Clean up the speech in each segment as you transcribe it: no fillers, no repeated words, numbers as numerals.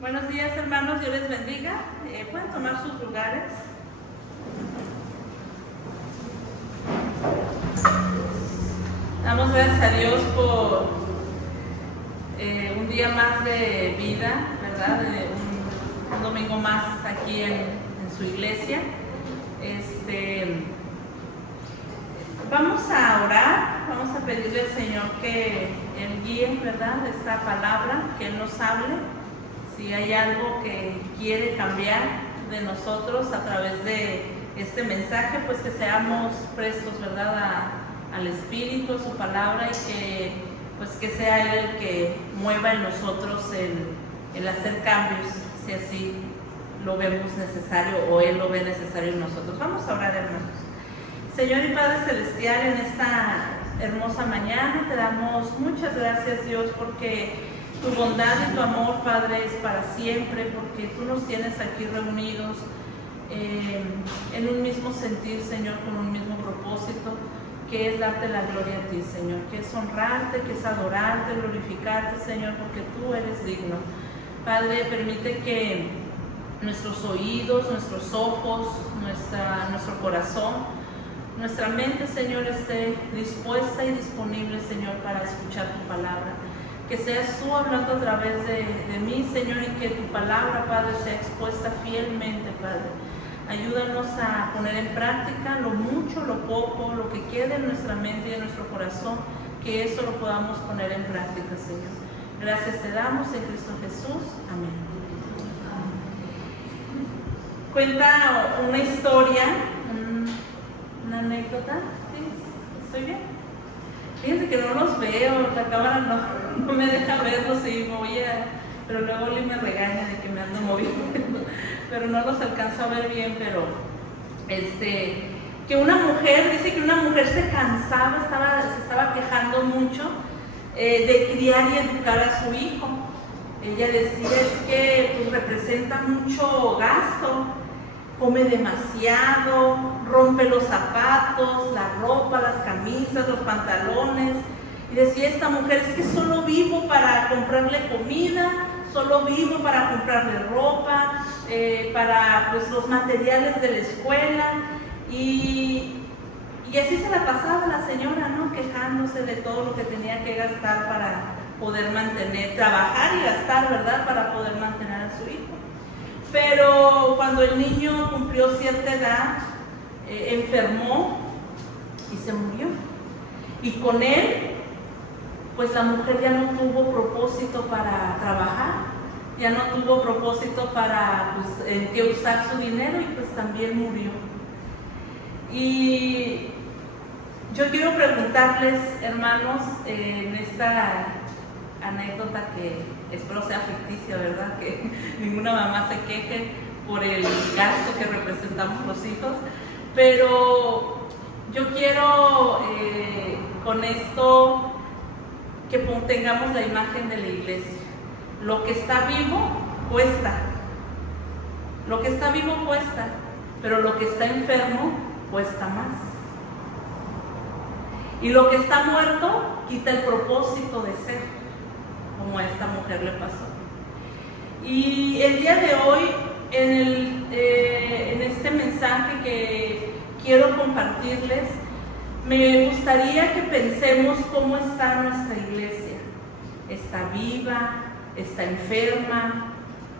Buenos días, hermanos, Dios les bendiga. Pueden tomar sus lugares. Damos gracias a Dios por un día más de vida, ¿verdad? Un domingo más aquí en su iglesia. Vamos a orar, vamos a pedirle al Señor que Él guíe, ¿verdad? Esta palabra, que Él nos hable. Si hay algo que quiere cambiar de nosotros a través de este mensaje, pues que seamos prestos, ¿verdad? Al Espíritu, a su palabra, y que sea Él el que mueva en nosotros el hacer cambios, si así lo vemos necesario o Él lo ve necesario en nosotros. Vamos a orar, hermanos. Señor y Padre Celestial, en esta hermosa mañana te damos muchas gracias, Dios, porque tu bondad y tu amor, Padre, es para siempre, porque tú nos tienes aquí reunidos en un mismo sentir, Señor, con un mismo propósito, que es darte la gloria a ti, Señor, que es honrarte, que es adorarte, glorificarte, Señor, porque tú eres digno. Padre, permite que nuestros oídos, nuestros ojos, nuestro corazón, nuestra mente, Señor, esté dispuesta y disponible, Señor, para escuchar tu palabra. Que seas tú hablando a través de mí, Señor, y que tu palabra, Padre, sea expuesta fielmente, Padre. Ayúdanos a poner en práctica lo mucho, lo poco, lo que quede en nuestra mente y en nuestro corazón, que eso lo podamos poner en práctica, Señor. Gracias te damos en Cristo Jesús. Amén. Cuenta una historia, una anécdota. ¿Sí? ¿Estoy bien? Fíjense que no los veo, la cámara no me deja verlos y pero luego Oli me regaña de que me ando moviendo, pero no los alcanzo a ver bien. Pero que una mujer, dice que una mujer se cansaba, se estaba quejando mucho de criar y educar a su hijo. Ella decía, es que pues, representa mucho gasto, come demasiado, rompe los zapatos, la ropa, las camisas, los pantalones. Y decía esta mujer, es que solo vivo para comprarle comida, solo vivo para comprarle ropa, para pues, los materiales de la escuela. Y así se la pasaba la señora, ¿no? Quejándose de todo lo que tenía que gastar para poder mantener, trabajar y gastar, ¿verdad? Para poder mantener a su hijo. Pero cuando el niño cumplió cierta edad, enfermó y se murió. Y con él, pues la mujer ya no tuvo propósito para trabajar, ya no tuvo propósito para en qué usar su dinero, y pues también murió. Y yo quiero preguntarles, hermanos, en esta anécdota que espero sea ficticia, ¿verdad? Que ninguna mamá se queje por el gasto que representamos los hijos, pero yo quiero con esto que tengamos la imagen de la iglesia. Lo que está vivo cuesta, lo que está vivo cuesta, pero lo que está enfermo cuesta más. Y lo que está muerto quita el propósito de ser, como a esta mujer le pasó. Y el día de hoy, en este mensaje que quiero compartirles, me gustaría que pensemos cómo está nuestra iglesia. ¿Está viva? ¿Está enferma?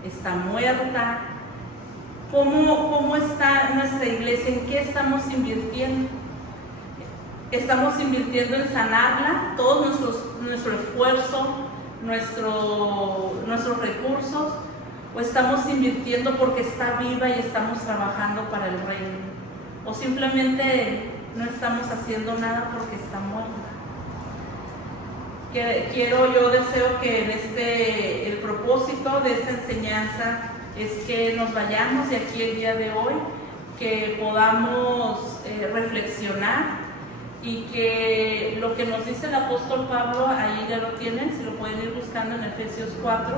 ¿Está muerta? ¿Cómo está nuestra iglesia? ¿En qué estamos invirtiendo? ¿Estamos invirtiendo en sanarla? Todo nuestro esfuerzo, nuestros recursos, o estamos invirtiendo porque está viva y estamos trabajando para el reino, o simplemente no estamos haciendo nada porque está muerta. Yo deseo que el propósito de esta enseñanza es que nos vayamos de aquí el día de hoy, que podamos reflexionar, y que lo que nos dice el apóstol Pablo, ahí ya lo tienen, si lo pueden ir buscando en Efesios 4.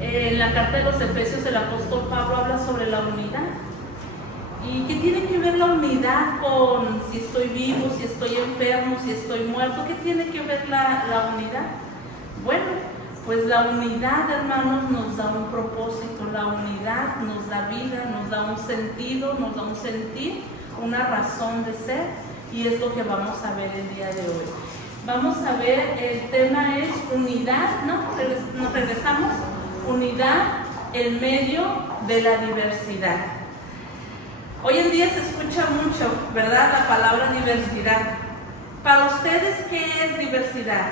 En la carta de los Efesios el apóstol Pablo habla sobre la unidad. ¿Y qué tiene que ver la unidad con si estoy vivo, si estoy enfermo, si estoy muerto? ¿Qué tiene que ver la unidad? Bueno, Pues la unidad, hermanos, nos da un propósito, la unidad nos da vida, nos da un sentido, nos da un sentir, una razón de ser, y es lo que vamos a ver el día de hoy. Vamos a ver, el tema es unidad, ¿no? Nos regresamos, unidad en medio de la diversidad. Hoy en día se escucha mucho, ¿verdad?, la palabra diversidad. Para ustedes, ¿qué es diversidad?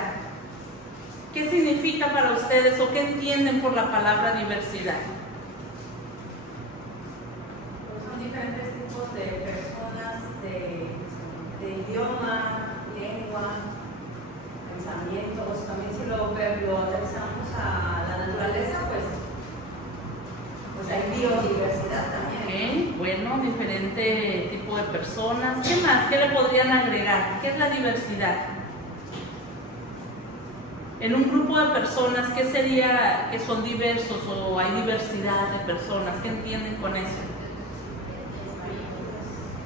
¿Qué significa para ustedes o qué entienden por la palabra diversidad? Pues son diferentes tipos de personas, de idioma, lengua, pensamientos. También si lo aterrizamos a la naturaleza, pues hay biodiversidad también. Okay, bueno, diferente tipo de personas. ¿Qué más? ¿Qué le podrían agregar? ¿Qué es la diversidad? En un grupo de personas, ¿qué sería que son diversos o hay diversidad de personas? ¿Qué entienden con eso?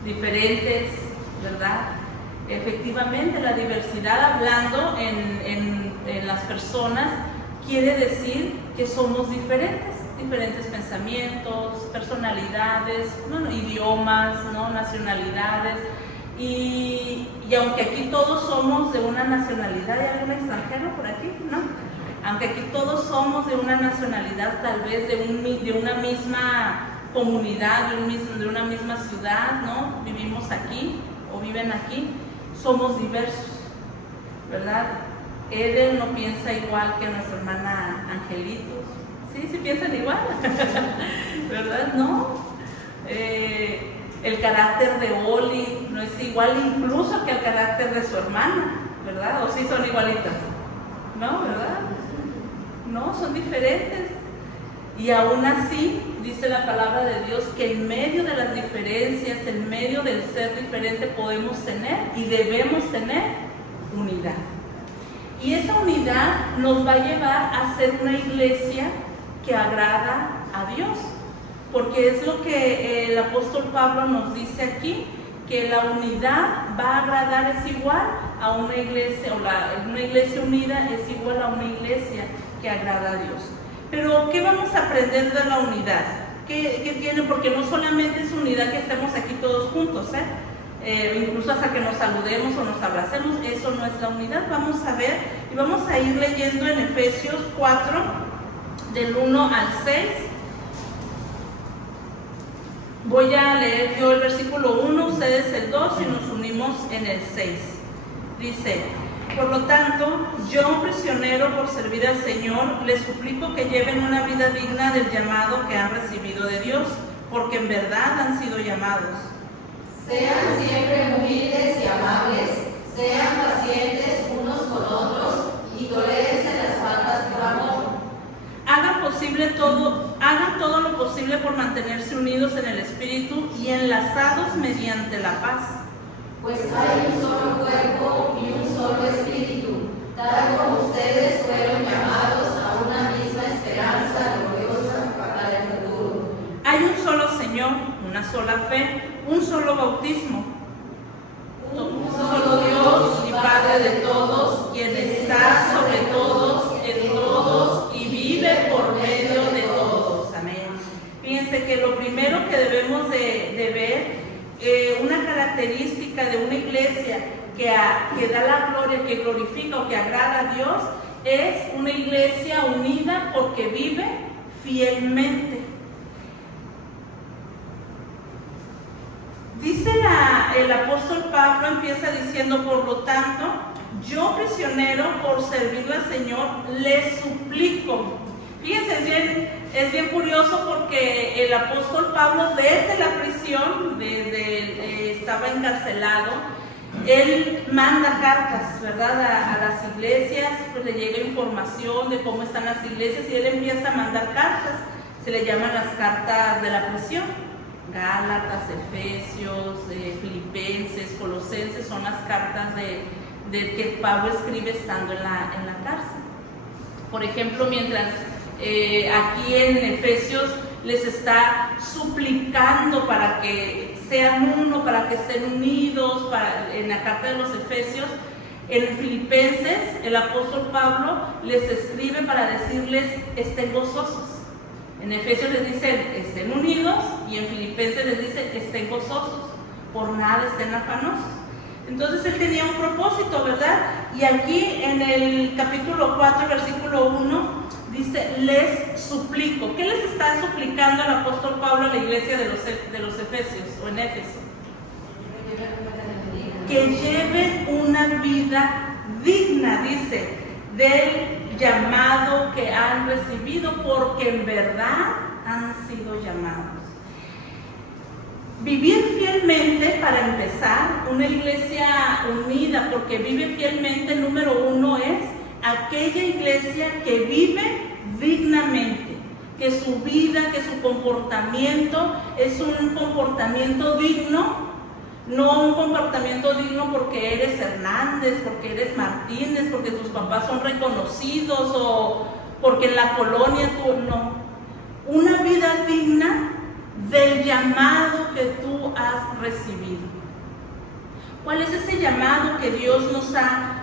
Diferentes, ¿verdad? Efectivamente, la diversidad, hablando en las personas, quiere decir que somos diferentes pensamientos, personalidades, bueno, idiomas, ¿no?, nacionalidades. Y aunque aquí todos somos de una nacionalidad, ¿hay algún extranjero por aquí? ¿No? Aunque aquí todos somos de una nacionalidad, tal vez de una misma comunidad, de una misma ciudad, ¿no? Vivimos aquí o viven aquí, somos diversos, ¿verdad? Eden no piensa igual que nuestra hermana Angelito. Sí piensan igual, ¿verdad? ¿No? El carácter de Oli no es igual incluso que el carácter de su hermana, ¿verdad? ¿O sí son igualitas? No, ¿verdad? No, son diferentes. Y aún así, dice la palabra de Dios, que en medio de las diferencias, en medio del ser diferente, podemos tener y debemos tener unidad. Y esa unidad nos va a llevar a ser una iglesia que agrada a Dios. Porque es lo que el apóstol Pablo nos dice aquí, que la unidad va a agradar, es igual a una iglesia, una iglesia unida es igual a una iglesia que agrada a Dios. Pero, ¿qué vamos a aprender de la unidad? ¿Qué tiene? Porque no solamente es unidad que estemos aquí todos juntos, incluso hasta que nos saludemos o nos abracemos, eso no es la unidad. Vamos a ver y vamos a ir leyendo en Efesios 4, del 1 al 6. Voy a leer yo el versículo 1, ustedes el 2 y nos unimos en el 6. Dice: por lo tanto, yo, prisionero por servir al Señor, les suplico que lleven una vida digna del llamado que han recibido de Dios, porque en verdad han sido llamados. Sean siempre humildes y amables, sean pacientes unos con otros y tolérense las faltas por amor. Hagan todo lo posible por mantenerse unidos en el Espíritu y enlazados mediante la paz. Pues hay un solo cuerpo y un solo Espíritu, tal como ustedes fueron llamados a una misma esperanza gloriosa para el futuro. Hay un solo Señor, una sola fe, un solo bautismo. Un solo Dios y Padre de todos, quien está sobre todos, en todos y vive por medio de todos. Amén. Fíjense que lo primero que debemos de ver, una característica de una iglesia que da la gloria, que glorifica o que agrada a Dios, es una iglesia unida porque vive fielmente. Dice el apóstol Pablo, empieza diciendo: por lo tanto, yo, prisionero por servirle al Señor, les suplico. Fíjense, es bien curioso porque el apóstol Pablo, desde la prisión, estaba encarcelado, él manda cartas, ¿verdad?, a las iglesias, pues le llega información de cómo están las iglesias y él empieza a mandar cartas. Se le llaman las cartas de la prisión. Gálatas, Efesios, Filipenses, Colosenses son las cartas de que Pablo escribe estando en la cárcel. Por ejemplo, mientras aquí en Efesios les está suplicando para que sean uno, para que estén unidos, en la carta de los Efesios, En Filipenses, el apóstol Pablo les escribe para decirles, estén gozosos. En Efesios les dice, estén unidos, y en Filipenses les dice, estén gozosos, por nada estén afanosos. Entonces él tenía un propósito, ¿verdad? Y aquí en el capítulo 4, versículo 1, dice, les suplico. ¿Qué les está suplicando el apóstol Pablo a la iglesia de los Efesios o en Éfeso? Que lleven una vida digna, dice, del llamado que han recibido, porque en verdad han sido llamados. Vivir fielmente, para empezar, una iglesia unida, porque vive fielmente, número uno, es aquella iglesia que vive dignamente, que su vida, que su comportamiento es un comportamiento digno, no un comportamiento digno porque eres Hernández, porque eres Martínez, porque tus papás son reconocidos o porque en la colonia tú, no. Una vida digna del llamado que tú has recibido. ¿Cuál es ese llamado que Dios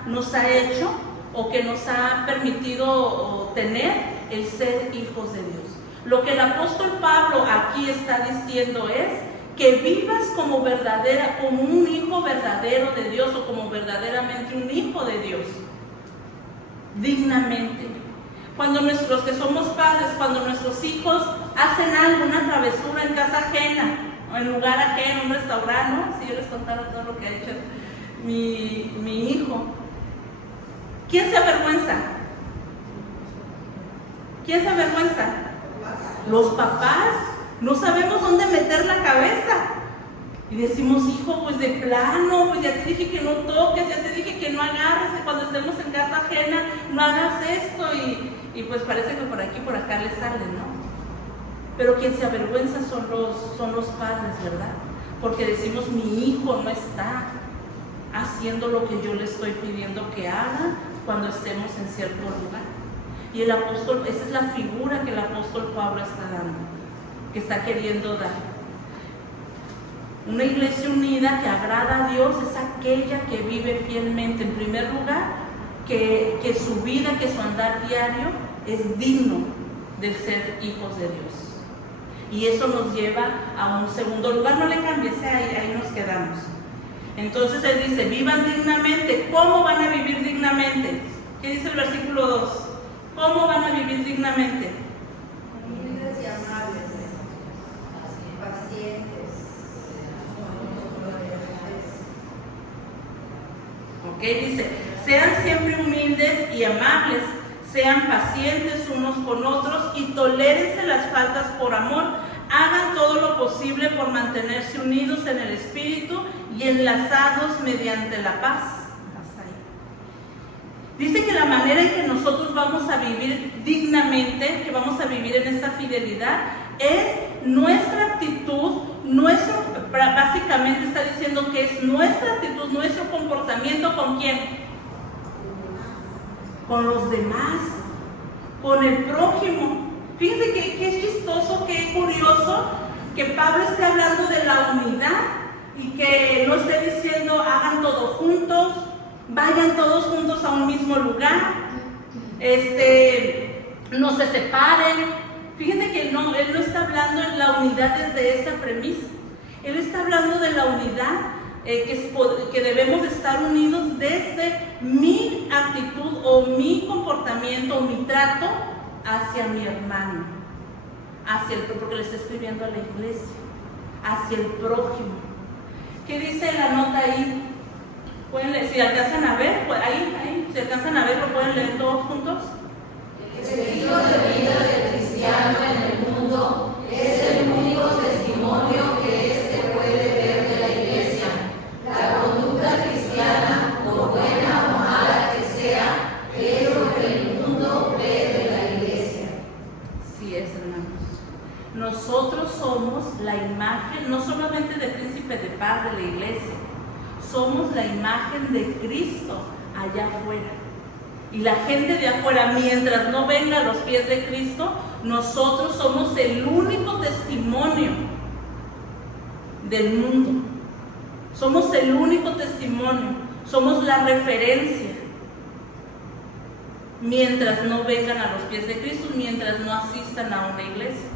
nos ha hecho o que nos ha permitido tener? El ser hijos de Dios. Lo que el apóstol Pablo aquí está diciendo es que vivas como un hijo verdadero de Dios, o como verdaderamente un hijo de Dios, dignamente. Cuando los que somos padres, cuando nuestros hijos hacen algo, una travesura en casa ajena, o en lugar ajeno, un restaurante, ¿no? Si yo les contara todo lo que ha hecho mi hijo, ¿quién se avergüenza? ¿Quién se avergüenza? Los papás. No sabemos dónde meter la cabeza. Y decimos, hijo, pues de plano, pues ya te dije que no toques, ya te dije que no agarres, que cuando estemos en casa ajena no hagas esto. Y pues parece que por aquí y por acá le sale, ¿no? Pero quien se avergüenza son los padres, ¿verdad? Porque decimos, mi hijo no está haciendo lo que yo le estoy pidiendo que haga cuando estemos en cierto lugar. Y el apóstol, esa es la figura que el apóstol Pablo está dando, que está queriendo dar. Una iglesia unida que agrada a Dios es aquella que vive fielmente, en primer lugar, que su vida, que su andar diario es digno de ser hijos de Dios. Y eso nos lleva a un segundo lugar. No le cambies, ahí nos quedamos. Entonces él dice, vivan dignamente. ¿Cómo van a vivir dignamente? ¿Qué dice el versículo 2? ¿Cómo van a vivir dignamente? Humildes y amables, pacientes. Ok, dice, sean siempre humildes y amables, sean pacientes unos con otros y tolérense las faltas por amor. Hagan todo lo posible por mantenerse unidos en el espíritu y enlazados mediante la paz. Dice que la manera en que nosotros vamos a vivir dignamente, que vamos a vivir en esta fidelidad, es nuestra actitud, básicamente está diciendo que es nuestra actitud, nuestro comportamiento. ¿Con quién? Con los demás, con el prójimo. Fíjense que es chistoso, que curioso que Pablo esté hablando de la unidad y que no esté diciendo hagan todo juntos, vayan todos juntos a un mismo lugar, no se separen. Fíjense que él no está hablando en la unidad desde esa premisa. Él está hablando de la unidad, que debemos estar unidos desde mi actitud o mi comportamiento o mi trato hacia mi hermano, porque le está escribiendo a la iglesia, hacia el prójimo. ¿Qué dice la nota ahí? ¿Pueden leer? Si alcanzan a ver, ahí, si alcanzan a ver, ¿lo pueden leer todos juntos? El estilo de vida del cristiano en el mundo es el único testimonio que éste puede ver de la iglesia. La conducta cristiana, por buena o mala que sea, es lo que el mundo ve de la iglesia. Sí es, hermanos. Nosotros somos la imagen, no solamente del príncipe de paz de la iglesia, somos la imagen de Cristo allá afuera. Y la gente de afuera, mientras no venga a los pies de Cristo, nosotros somos el único testimonio del mundo. Somos el único testimonio. Somos la referencia. Mientras no vengan a los pies de Cristo, mientras no asistan a una iglesia.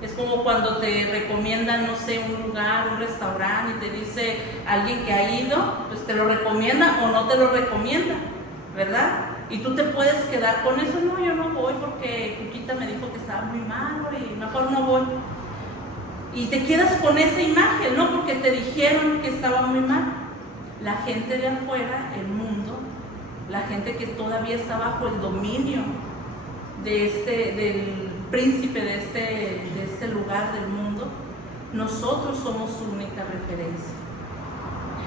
Es como cuando te recomiendan, no sé, un lugar, un restaurante, y te dice alguien que ha ido, pues te lo recomienda o no te lo recomienda, ¿verdad? Y tú te puedes quedar con eso. No, yo no voy porque Cuquita me dijo que estaba muy malo y mejor no voy. Y te quedas con esa imagen, ¿no? Porque te dijeron que estaba muy mal. La gente de afuera, el mundo, la gente que todavía está bajo el dominio del príncipe de este lugar del mundo, nosotros somos su única referencia.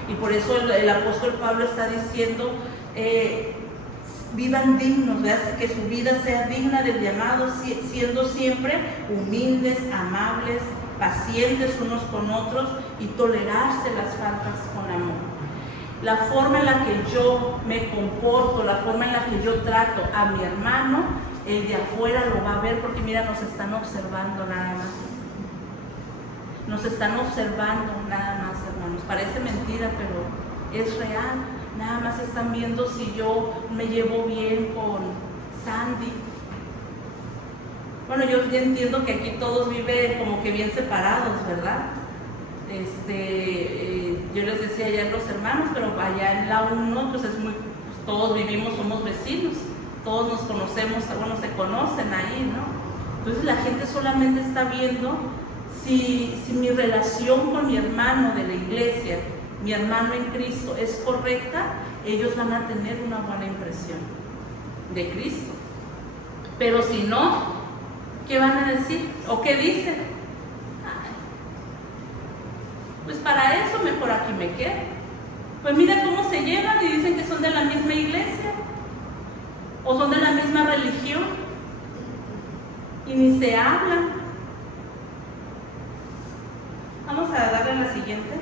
Y por eso el apóstol Pablo está diciendo, vivan dignos, ¿verdad? Que su vida sea digna del llamado, siendo siempre humildes, amables, pacientes unos con otros y tolerarse las faltas con amor. La forma en la que yo me comporto, la forma en la que yo trato a mi hermano, el de afuera lo va a ver, porque mira, nos están observando nada más. Nos están observando nada más, hermanos. Parece mentira, pero es real. Nada más están viendo si yo me llevo bien con Sandy. Bueno, yo entiendo que aquí todos viven como que bien separados, ¿verdad? Yo les decía allá en los hermanos, pero allá en la 1, pues todos vivimos, somos vecinos, todos nos conocemos, bueno, se conocen ahí, ¿no? Entonces la gente solamente está viendo si mi relación con mi hermano de la iglesia, mi hermano en Cristo, es correcta. Ellos van a tener una buena impresión de Cristo. Pero si no, ¿qué van a decir? ¿O qué dicen? Pues para eso mejor aquí me quedo. Pues mira cómo se llevan y dicen que son de la misma iglesia o son de la misma religión y ni se hablan. Vamos a darle a la siguiente.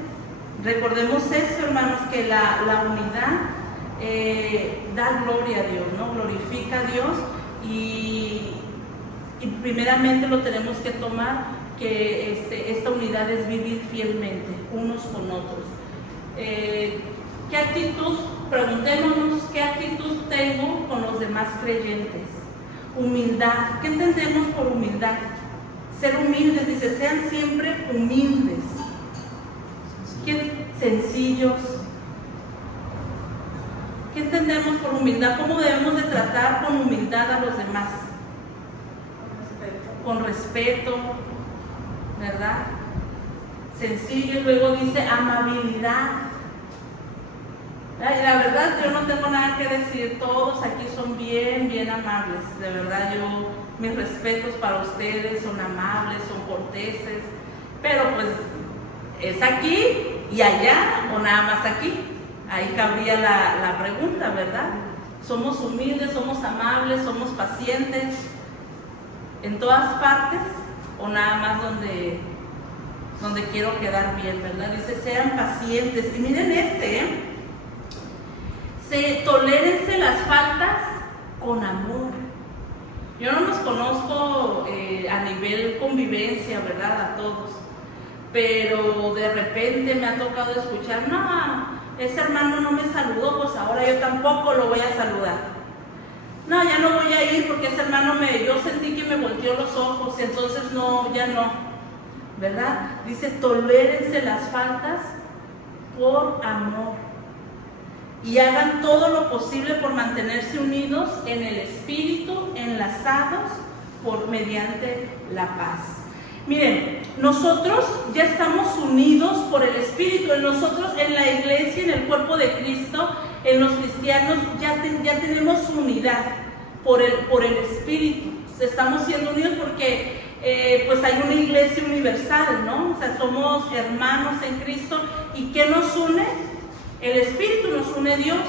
Recordemos esto, hermanos, que la unidad da gloria a Dios, ¿no? Glorifica a Dios y primeramente lo tenemos que tomar que esta unidad es vivir fielmente unos con otros. ¿Qué actitud? Preguntémonos, ¿qué actitud tengo con los demás creyentes? Humildad. ¿Qué entendemos por humildad? Ser humildes, dice, sean siempre humildes. ¿Qué sencillos? ¿Qué entendemos por humildad? ¿Cómo debemos de tratar con humildad a los demás? Con respeto, ¿verdad? Sencillo. Luego dice amabilidad. Y la verdad, yo no tengo nada que decir, todos aquí son bien amables, de verdad. Mis respetos para ustedes, son amables, son corteses, pero pues es aquí y allá o nada más aquí. Ahí cabría la pregunta, ¿verdad? Somos humildes, somos amables, somos pacientes en todas partes o nada más donde quiero quedar bien, ¿verdad? Dice, sean pacientes. Y miren tolérense las faltas con amor. Yo no los conozco a nivel convivencia, ¿verdad? A todos. Pero de repente me ha tocado escuchar, no, ese hermano no me saludó, pues ahora yo tampoco lo voy a saludar. No, ya no voy a ir porque ese hermano yo sentí que me volteó los ojos, entonces no, ya no, ¿verdad? Dice, tolérense las faltas por amor y hagan todo lo posible por mantenerse unidos en el espíritu, enlazados mediante la paz. Miren, nosotros ya estamos unidos por el espíritu, nosotros en la iglesia, en el cuerpo de Cristo, en los cristianos ya tenemos unidad por el espíritu. Estamos siendo unidos porque pues hay una iglesia universal, ¿no? O sea, somos hermanos en Cristo. ¿Y qué nos une? El espíritu nos une Dios.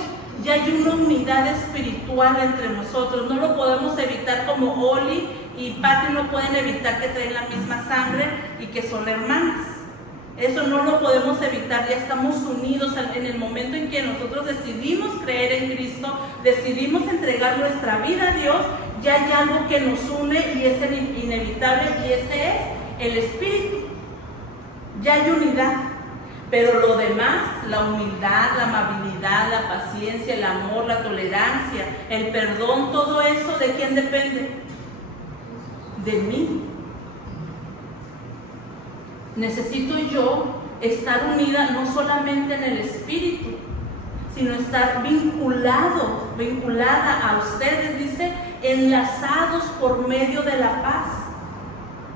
Ya hay una unidad espiritual entre nosotros. No lo podemos evitar, como Oli y Pati no pueden evitar que traen la misma sangre y que son hermanas. Eso no lo podemos evitar. Ya estamos unidos en el momento en que nosotros decidimos creer en Cristo, decidimos entregar nuestra vida a Dios. Ya hay algo que nos une y es inevitable, y ese es el espíritu. Ya hay unidad. Pero lo demás, la humildad, la amabilidad, la paciencia, el amor, la tolerancia, el perdón, todo eso, ¿de quién depende? De mí. Necesito yo estar unida no solamente en el espíritu, sino estar vinculada a ustedes, dice, enlazados por medio de la paz.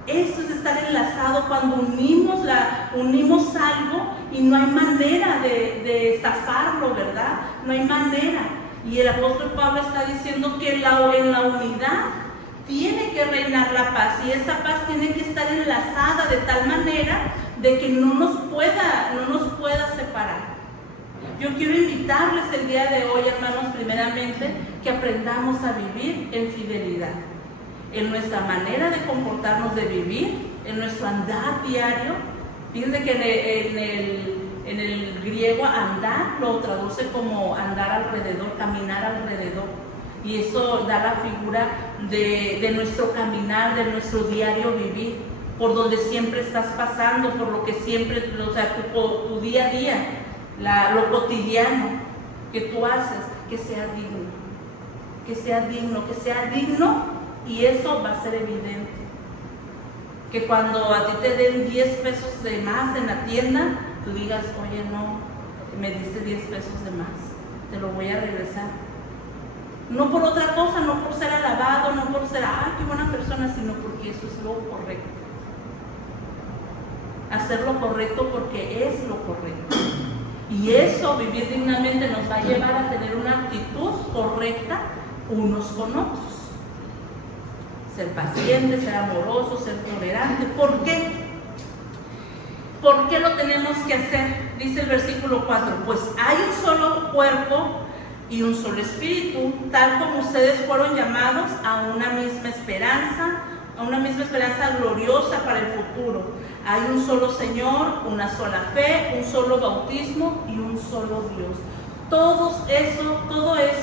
Esto es estar enlazado cuando unimos algo y no hay manera de zafarlo, ¿verdad? No hay manera. Y el apóstol Pablo está diciendo que en la unidad tiene que reinar la paz, y esa paz tiene que estar enlazada de tal manera de que no nos pueda separar. Yo quiero invitarles el día de hoy, hermanos, primeramente, que aprendamos a vivir en fidelidad, en nuestra manera de comportarnos, de vivir, en nuestro andar diario. Fíjense que en el griego andar lo traduce como andar alrededor, caminar alrededor. Y eso da la figura de nuestro caminar, de nuestro diario vivir, por donde siempre estás pasando, por lo que siempre, o sea, tu día a día, lo cotidiano que tú haces, que sea digno, que sea digno, y eso va a ser evidente. Que cuando a ti te den 10 pesos de más en la tienda, tú digas, oye, no, me diste 10 pesos de más, te lo voy a regresar. No por otra cosa, no por ser alabado, no por ser, ay, qué buena persona, sino porque eso es lo correcto. Hacer lo correcto porque es lo correcto. Y eso, vivir dignamente, nos va a llevar a tener una actitud correcta unos con otros. Ser paciente, ser amoroso, ser tolerante. ¿Por qué? ¿Por qué lo tenemos que hacer? Dice el versículo 4, pues hay un solo cuerpo y un solo espíritu, tal como ustedes fueron llamados a una misma esperanza gloriosa para el futuro. Hay un solo Señor, una sola fe, un solo bautismo y un solo Dios. Todo eso,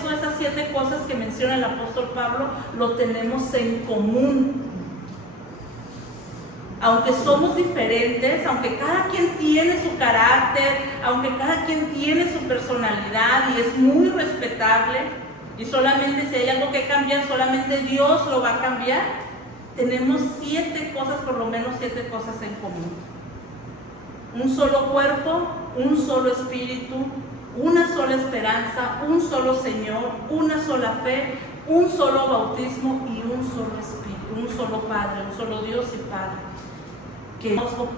esas 7 cosas que menciona el apóstol Pablo, lo tenemos en común. Aunque somos diferentes, aunque cada quien tiene su carácter, aunque cada quien tiene su personalidad y es muy respetable, y solamente si hay algo que cambiar, solamente Dios lo va a cambiar, tenemos 7 cosas, por lo menos 7 cosas en común. Un solo cuerpo, un solo espíritu, una sola esperanza, un solo Señor, una sola fe, un solo bautismo y un solo espíritu, un solo Padre, un solo Dios y Padre.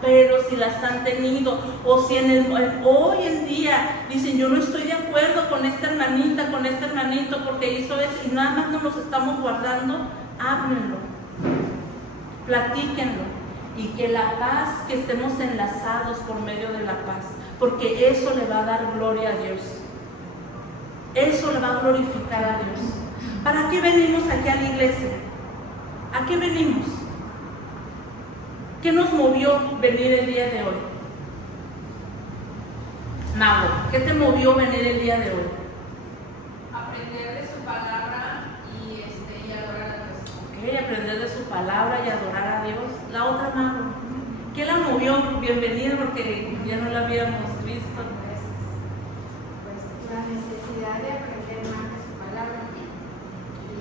Pero si las han tenido, o si hoy en día dicen, yo no estoy de acuerdo con esta hermanita, con este hermanito, porque hizo eso, y nada más no nos estamos guardando, háblenlo, platíquenlo, y que la paz, que estemos enlazados por medio de la paz, porque eso le va a dar gloria a Dios, eso le va a glorificar a Dios. ¿Para qué venimos aquí a la iglesia? ¿A qué venimos? ¿Qué nos movió venir el día de hoy? Mago, ¿qué te movió venir el día de hoy? Aprender de su palabra y adorar a Dios. Ok, aprender de su palabra y adorar a Dios. La otra, Mago, ¿qué la movió? Bienvenida, porque ya no la habíamos visto. Pues la necesidad de aprender más de su palabra. Y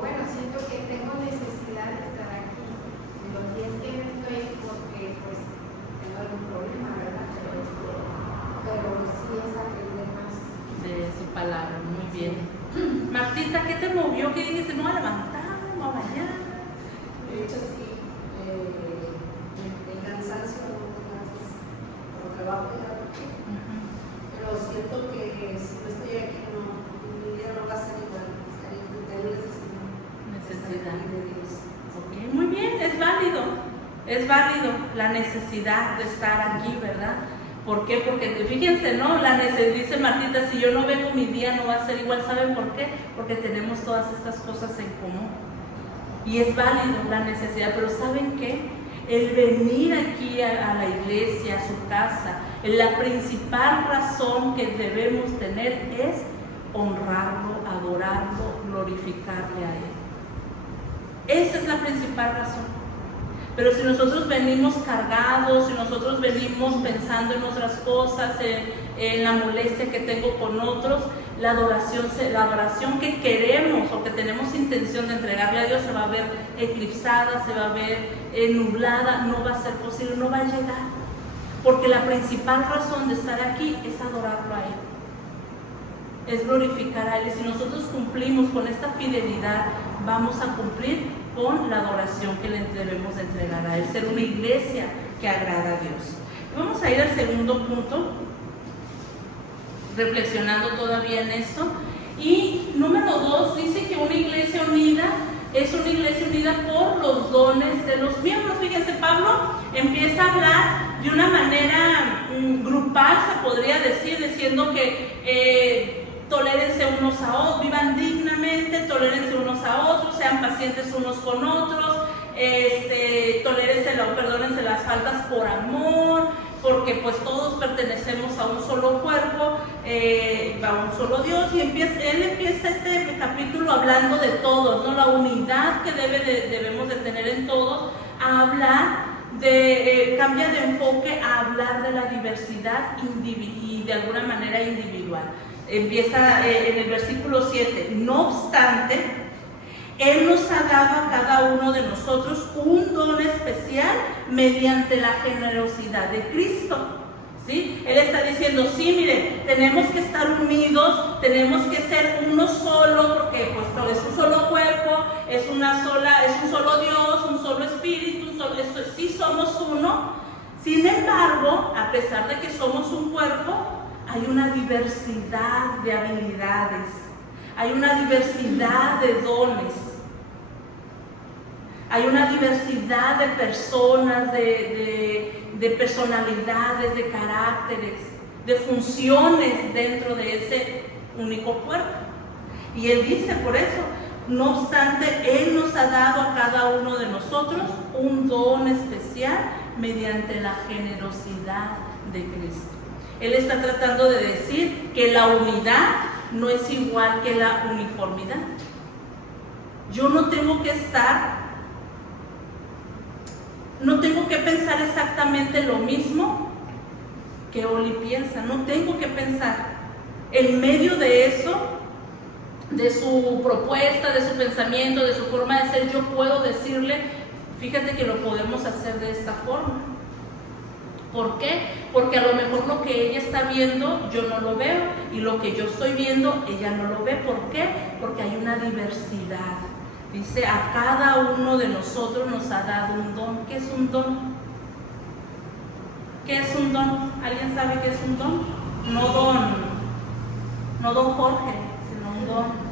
bueno, siento que tengo necesidad de estar aquí. Los días que no estoy porque pues tengo algún problema, ¿verdad? Pero sí es aprender más De su palabra, muy bien. Martita, ¿qué te movió? ¿Qué dijiste? Me voy a levantar, me voy a bañar. De hecho, sí, el cansancio por trabajo y la noche, pero siento que si no estoy aquí, mi vida no va a ser igual. Tengo Necesidad. Ok, muy bien, es válido la necesidad de estar aquí, ¿verdad? ¿Por qué? Porque fíjense, ¿no? Dice Martita, si yo no vengo, mi día no va a ser igual. ¿Saben por qué? Porque tenemos todas estas cosas en común. Y es válido la necesidad, pero ¿saben qué? El venir aquí a la iglesia, a su casa, la principal razón que debemos tener es honrarlo, adorarlo, glorificarle a Él. Esa es la principal razón. Pero si nosotros venimos cargados, si nosotros venimos pensando en otras cosas, en la molestia que tengo con otros, la adoración que queremos o que tenemos intención de entregarle a Dios se va a ver eclipsada, se va a ver nublada, no va a ser posible, no va a llegar. Porque la principal razón de estar aquí es adorarlo a Él, es glorificar a Él. Y si nosotros cumplimos con esta fidelidad, vamos a cumplir con la adoración que le debemos de entregar a Él, ser una iglesia que agrada a Dios. Vamos a ir al segundo punto, reflexionando todavía en esto. Y número 2 dice que una iglesia unida es una iglesia unida por los dones de los miembros. Fíjense, Pablo empieza a hablar de una manera grupal, se podría decir, diciendo que tolérense unos a otros, vivan dignamente, tolérense unos a otros, sean pacientes unos con otros, perdónense las faltas por amor, porque pues todos pertenecemos a un solo cuerpo, a un solo Dios. Y él empieza este capítulo hablando de todos, ¿no? La unidad que debemos de tener en todos, a hablar cambia de enfoque a hablar de la diversidad y de alguna manera individual. Empieza en el versículo 7, no obstante, Él nos ha dado a cada uno de nosotros un don especial mediante la generosidad de Cristo. ¿Sí? Él está diciendo, sí, miren, tenemos que estar unidos, tenemos que ser uno solo, porque pues es un solo cuerpo, es un solo Dios, un solo espíritu, sí somos uno. Sin embargo, a pesar de que somos un cuerpo, hay una diversidad de habilidades, hay una diversidad de dones, hay una diversidad de personas, de personalidades, de caracteres, de funciones dentro de ese único cuerpo. Y Él dice por eso, no obstante, Él nos ha dado a cada uno de nosotros un don especial mediante la generosidad de Cristo. Él está tratando de decir que la unidad no es igual que la uniformidad. Yo no tengo que pensar exactamente lo mismo que Oli piensa, no tengo que pensar. En medio de eso, de su propuesta, de su pensamiento, de su forma de ser, yo puedo decirle, fíjate que lo podemos hacer de esta forma. ¿Por qué? Porque a lo mejor lo que ella está viendo yo no lo veo, y lo que yo estoy viendo ella no lo ve. ¿Por qué? Porque hay una diversidad. Dice, a cada uno de nosotros nos ha dado un don. ¿Qué es un don? ¿Qué es un don? ¿Alguien sabe qué es un don? No don Jorge, sino un don.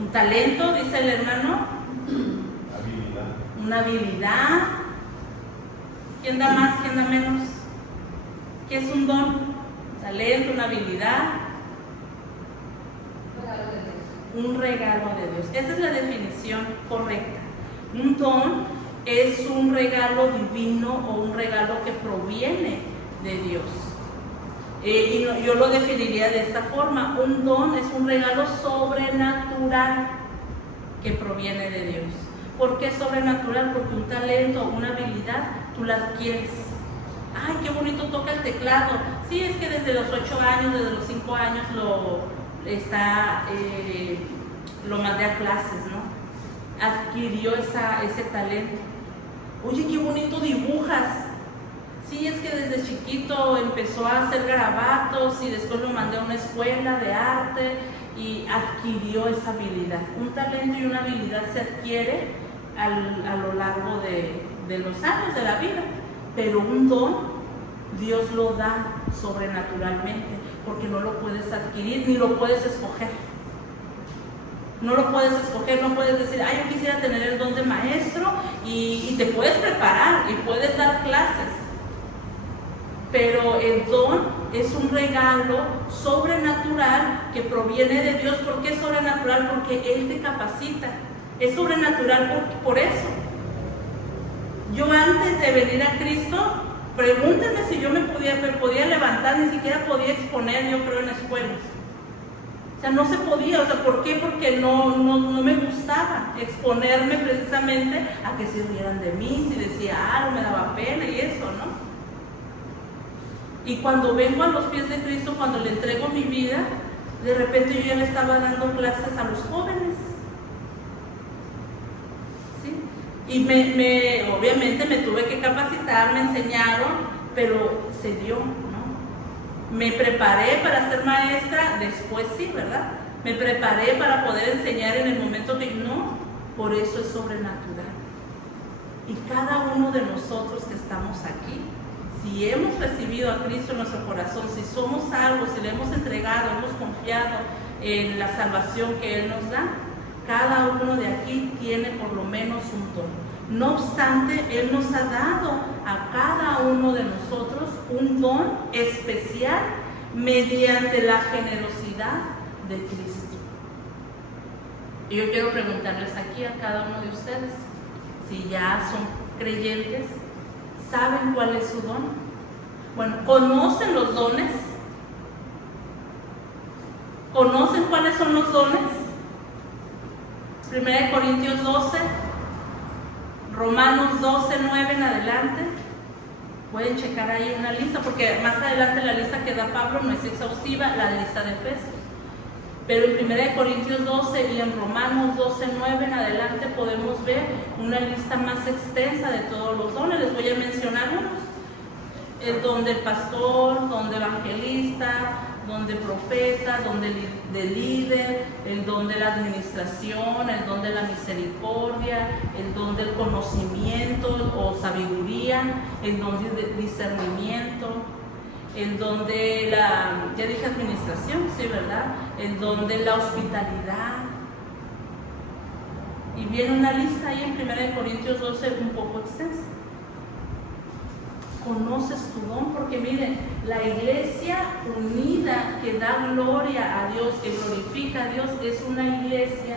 Un talento, dice el hermano. Una habilidad. ¿Quién da más? ¿Quién da menos? ¿Qué es un don? Talento, una habilidad. Un regalo de Dios. Esa es la definición correcta. Un don es un regalo divino o un regalo que proviene de Dios. Yo lo definiría de esta forma. Un don es un regalo sobrenatural que proviene de Dios. ¿Por qué sobrenatural? Porque un talento o una habilidad tú la adquieres. Ay, qué bonito toca el teclado. Sí, es que desde los 8 años, desde los 5 años lo mandé a clases, ¿no? Adquirió ese talento. Oye, qué bonito dibujas. Sí, es que desde chiquito empezó a hacer garabatos y después lo mandé a una escuela de arte y adquirió esa habilidad. Un talento y una habilidad se adquiere a lo largo de los años de la vida, pero un don Dios lo da sobrenaturalmente, porque no lo puedes adquirir ni lo puedes escoger. No lo puedes escoger, no puedes decir, ay, yo quisiera tener el don de maestro, y te puedes preparar y puedes dar clases, pero el don es un regalo sobrenatural que proviene de Dios. ¿Por qué es sobrenatural? Porque Él te capacita. Es sobrenatural por eso. Yo antes de venir a Cristo, pregúntenme si yo me podía levantar, ni siquiera podía exponer, yo creo, en escuelas. O sea, no se podía. O sea, ¿por qué? Porque no me gustaba exponerme precisamente a que se rieran de mí, si decía algo, me daba pena y eso, ¿no? Y cuando vengo a los pies de Cristo, cuando le entrego mi vida, de repente yo ya le estaba dando clases a los jóvenes. ¿Sí? Y obviamente me tuve que capacitar, me enseñaron, pero se dio, ¿no? Me preparé para ser maestra, después sí, ¿verdad? Me preparé para poder enseñar en el momento que no, por eso es sobrenatural. Y cada uno de nosotros que estamos aquí, si hemos recibido a Cristo en nuestro corazón, si somos salvos, si le hemos entregado, hemos confiado en la salvación que Él nos da, cada uno de aquí tiene por lo menos un don. No obstante, Él nos ha dado a cada uno de nosotros un don especial mediante la generosidad de Cristo. Y yo quiero preguntarles aquí a cada uno de ustedes, si ya son creyentes, ¿saben cuál es su don? Bueno, ¿conocen los dones? ¿Conocen cuáles son los dones? 1 Corintios 12, Romanos 12, 9 en adelante. Pueden checar ahí una lista, porque más adelante la lista que da Pablo no es exhaustiva, la lista de Efesios. Pero en 1 Corintios 12 y en Romanos 12, 9 en adelante podemos ver una lista más extensa de todos los dones. Les voy a mencionar unos. El don del pastor, don de evangelista, don de profeta, don de líder, el don de la administración, el don de la misericordia, el don del conocimiento o sabiduría, el don de discernimiento, el don de la, ya dije administración, sí, ¿verdad? El don de la hospitalidad. Y viene una lista ahí en 1 Corintios 12 un poco extensa. Conoces tu don, porque miren, la iglesia unida que da gloria a Dios, que glorifica a Dios, es una iglesia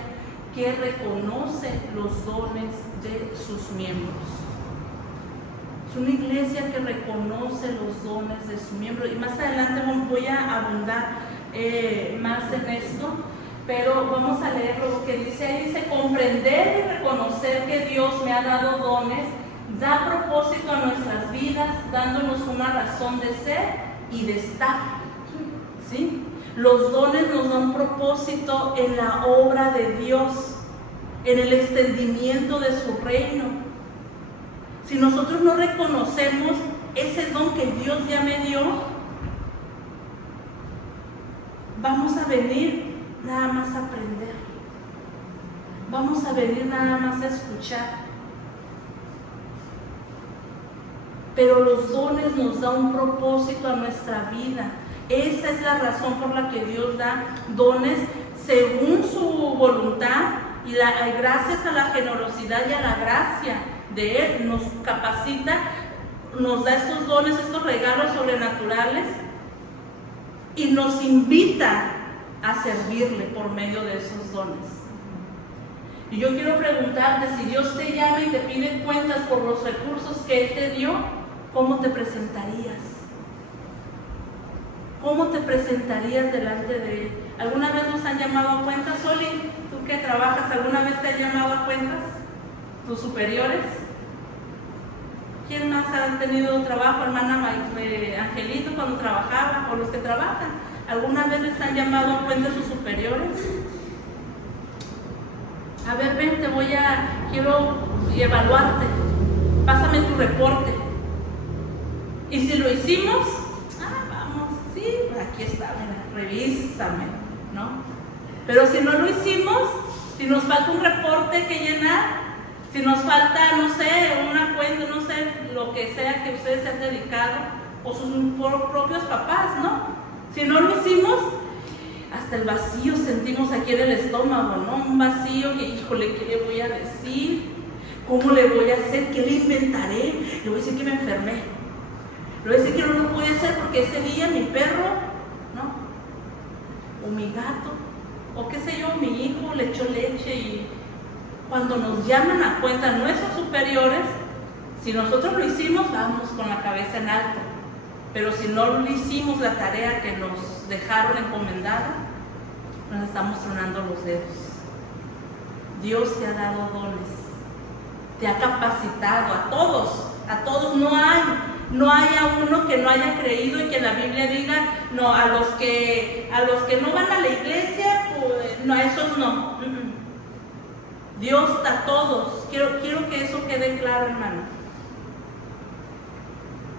que reconoce los dones de sus miembros. Es una iglesia que reconoce los dones de sus miembros. Y más adelante voy a abundar más en esto, pero vamos a leer lo que dice ahí. Dice: comprender y reconocer que Dios me ha dado dones da propósito a nuestras vidas, dándonos una razón de ser y de estar. ¿Sí? Los dones nos dan propósito en la obra de Dios, en el extendimiento de su reino. Si nosotros no reconocemos ese don que Dios ya me dio, vamos a venir nada más a aprender. Vamos a venir nada más a escuchar. Pero los dones nos dan un propósito a nuestra vida. Esa es la razón por la que Dios da dones según su voluntad y gracias a la generosidad y a la gracia de Él nos capacita, nos da estos dones, estos regalos sobrenaturales y nos invita a servirle por medio de esos dones. Y yo quiero preguntarte, si Dios te llama y te pide cuentas por los recursos que Él te dio, ¿cómo te presentarías? ¿Cómo te presentarías delante de Él? ¿Alguna vez nos han llamado a cuentas? Oli, tú que trabajas, ¿alguna vez te han llamado a cuentas? ¿Tus superiores? ¿Quién más ha tenido trabajo, hermana Angelito, cuando trabajaba? ¿O los que trabajan? ¿Alguna vez les han llamado a cuentas sus superiores? A ver, ven, quiero evaluarte. Pásame tu reporte. Y si lo hicimos, vamos, sí, aquí está, mira, revísame, ¿no? Pero si no lo hicimos, si nos falta un reporte que llenar, si nos falta, no sé, una cuenta, no sé, lo que sea que ustedes se han dedicado, o sus propios papás, ¿no? Si no lo hicimos, hasta el vacío sentimos aquí en el estómago, ¿no? Un vacío que, híjole, ¿qué le voy a decir? ¿Cómo le voy a hacer? ¿Qué le inventaré? Le voy a decir que me enfermé. Le voy a decir que no lo pude hacer porque ese día mi perro, ¿no? O mi gato, o qué sé yo, mi hijo le echó leche. Y cuando nos llaman a cuenta nuestros superiores, si nosotros lo hicimos, vamos con la cabeza en alto. Pero si no lo hicimos la tarea que nos dejaron encomendada, nos estamos tronando los dedos. Dios te ha dado dones, te ha capacitado a todos, no hay a uno que no haya creído y que la Biblia diga, no, a los que no van a la iglesia, pues, no, a esos no. Dios a todos, quiero que eso quede claro, hermano.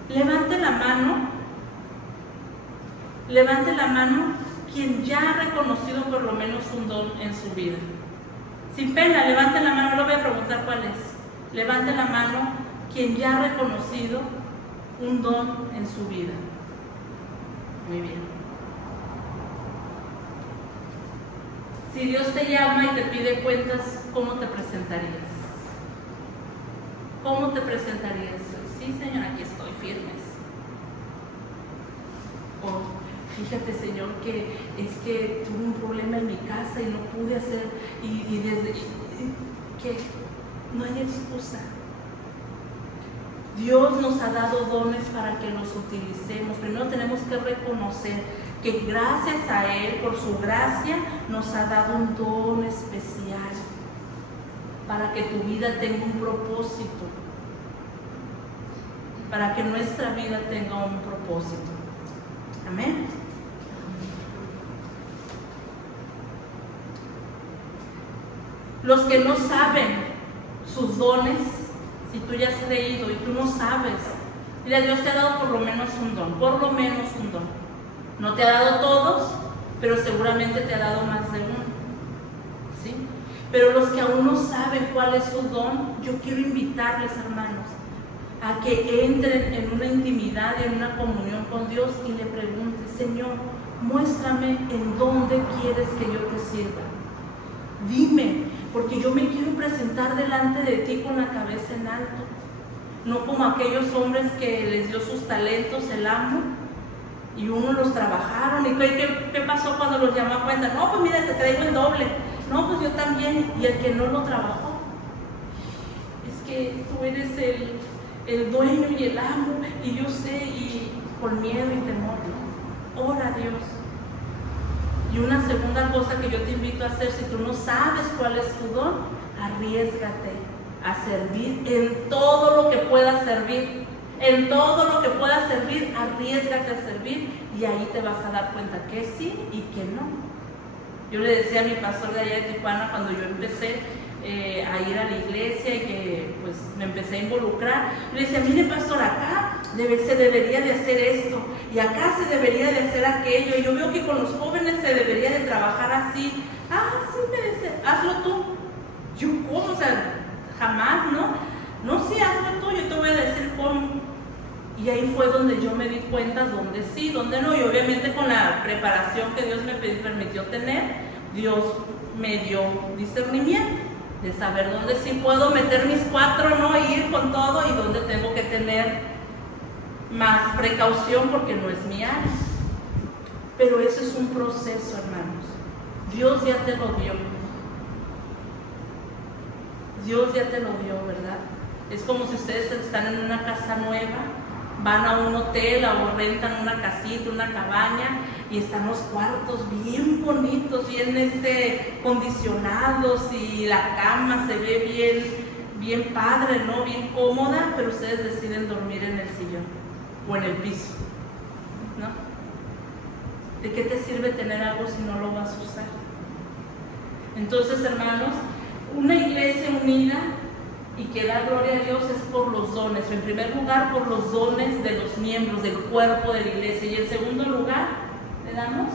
Levante la mano quien ya ha reconocido por lo menos un don en su vida. Sin pena, levante la mano, no le voy a preguntar cuál es. Levante la mano quien ya ha reconocido un don en su vida. Muy bien. Si Dios te llama y te pide cuentas, ¿cómo te presentarías? ¿Cómo te presentarías? Sí, Señor, aquí estoy, firmes. O fíjate, Señor, que es que tuve un problema en mi casa y no pude hacer, y desde que no hay excusa. Dios nos ha dado dones para que los utilicemos. Primero tenemos que reconocer que gracias a Él, por su gracia, nos ha dado un don especial para que tu vida tenga un propósito, para que nuestra vida tenga un propósito. Amén. Los que no saben sus dones, si tú ya has creído y tú no sabes, mira, Dios te ha dado por lo menos un don, No te ha dado todos, pero seguramente te ha dado más de uno, ¿sí? Pero los que aún no saben cuál es su don, yo quiero invitarles, hermanos, a que entren en una intimidad y en una comunión con Dios y le pregunten, Señor, muéstrame en dónde quieres que yo te sirva. Dime, porque yo me quiero presentar delante de ti con la cabeza en alto, no como aquellos hombres que les dio sus talentos el amo y unos los trabajaron. ¿Y qué pasó cuando los llamó a cuenta? No, pues mira, te traigo el doble. No, pues yo también. Y el que no lo trabajó, es que tú eres el dueño y el amo, y yo sé, y con miedo y temor, ¿no? Ora a Dios. Y una segunda cosa que yo te invito a hacer, si tú no sabes cuál es tu don, arriésgate a servir en todo lo que puedas servir. En todo lo que puedas servir, arriésgate a servir, y ahí te vas a dar cuenta que sí y que no. Yo le decía a mi pastor de allá de Tijuana, cuando yo empecé a ir a la iglesia y que pues me empecé a involucrar, le decía, mire pastor, acá se debería de hacer esto, y acá se debería de hacer aquello, y yo veo que con los jóvenes se debería de trabajar así. Sí, me dice, hazlo tú. Yo, ¿cómo? O sea, jamás, ¿no? No, sí, hazlo tú, yo te voy a decir cómo. Y ahí fue donde yo me di cuenta dónde sí, dónde no, y obviamente con la preparación que Dios me permitió tener, Dios me dio discernimiento de saber dónde sí puedo meter mis 4, ¿no? E ir con todo, y dónde tengo que tener más precaución porque no es mi área. Pero eso es un proceso, hermanos. Dios ya te lo dio. Dios ya te lo dio, ¿verdad? Es como si ustedes están en una casa nueva, van a un hotel o rentan una casita, una cabaña, y están los cuartos bien bonitos, bien condicionados, y la cama se ve bien padre, ¿no? Bien cómoda, pero ustedes deciden dormir en el sillón o en el piso, ¿no? ¿De qué te sirve tener algo si no lo vas a usar? Entonces, hermanos, una iglesia unida y que da gloria a Dios es por los dones. En primer lugar, por los dones de los miembros del cuerpo de la iglesia, y en segundo lugar, ¿le damos?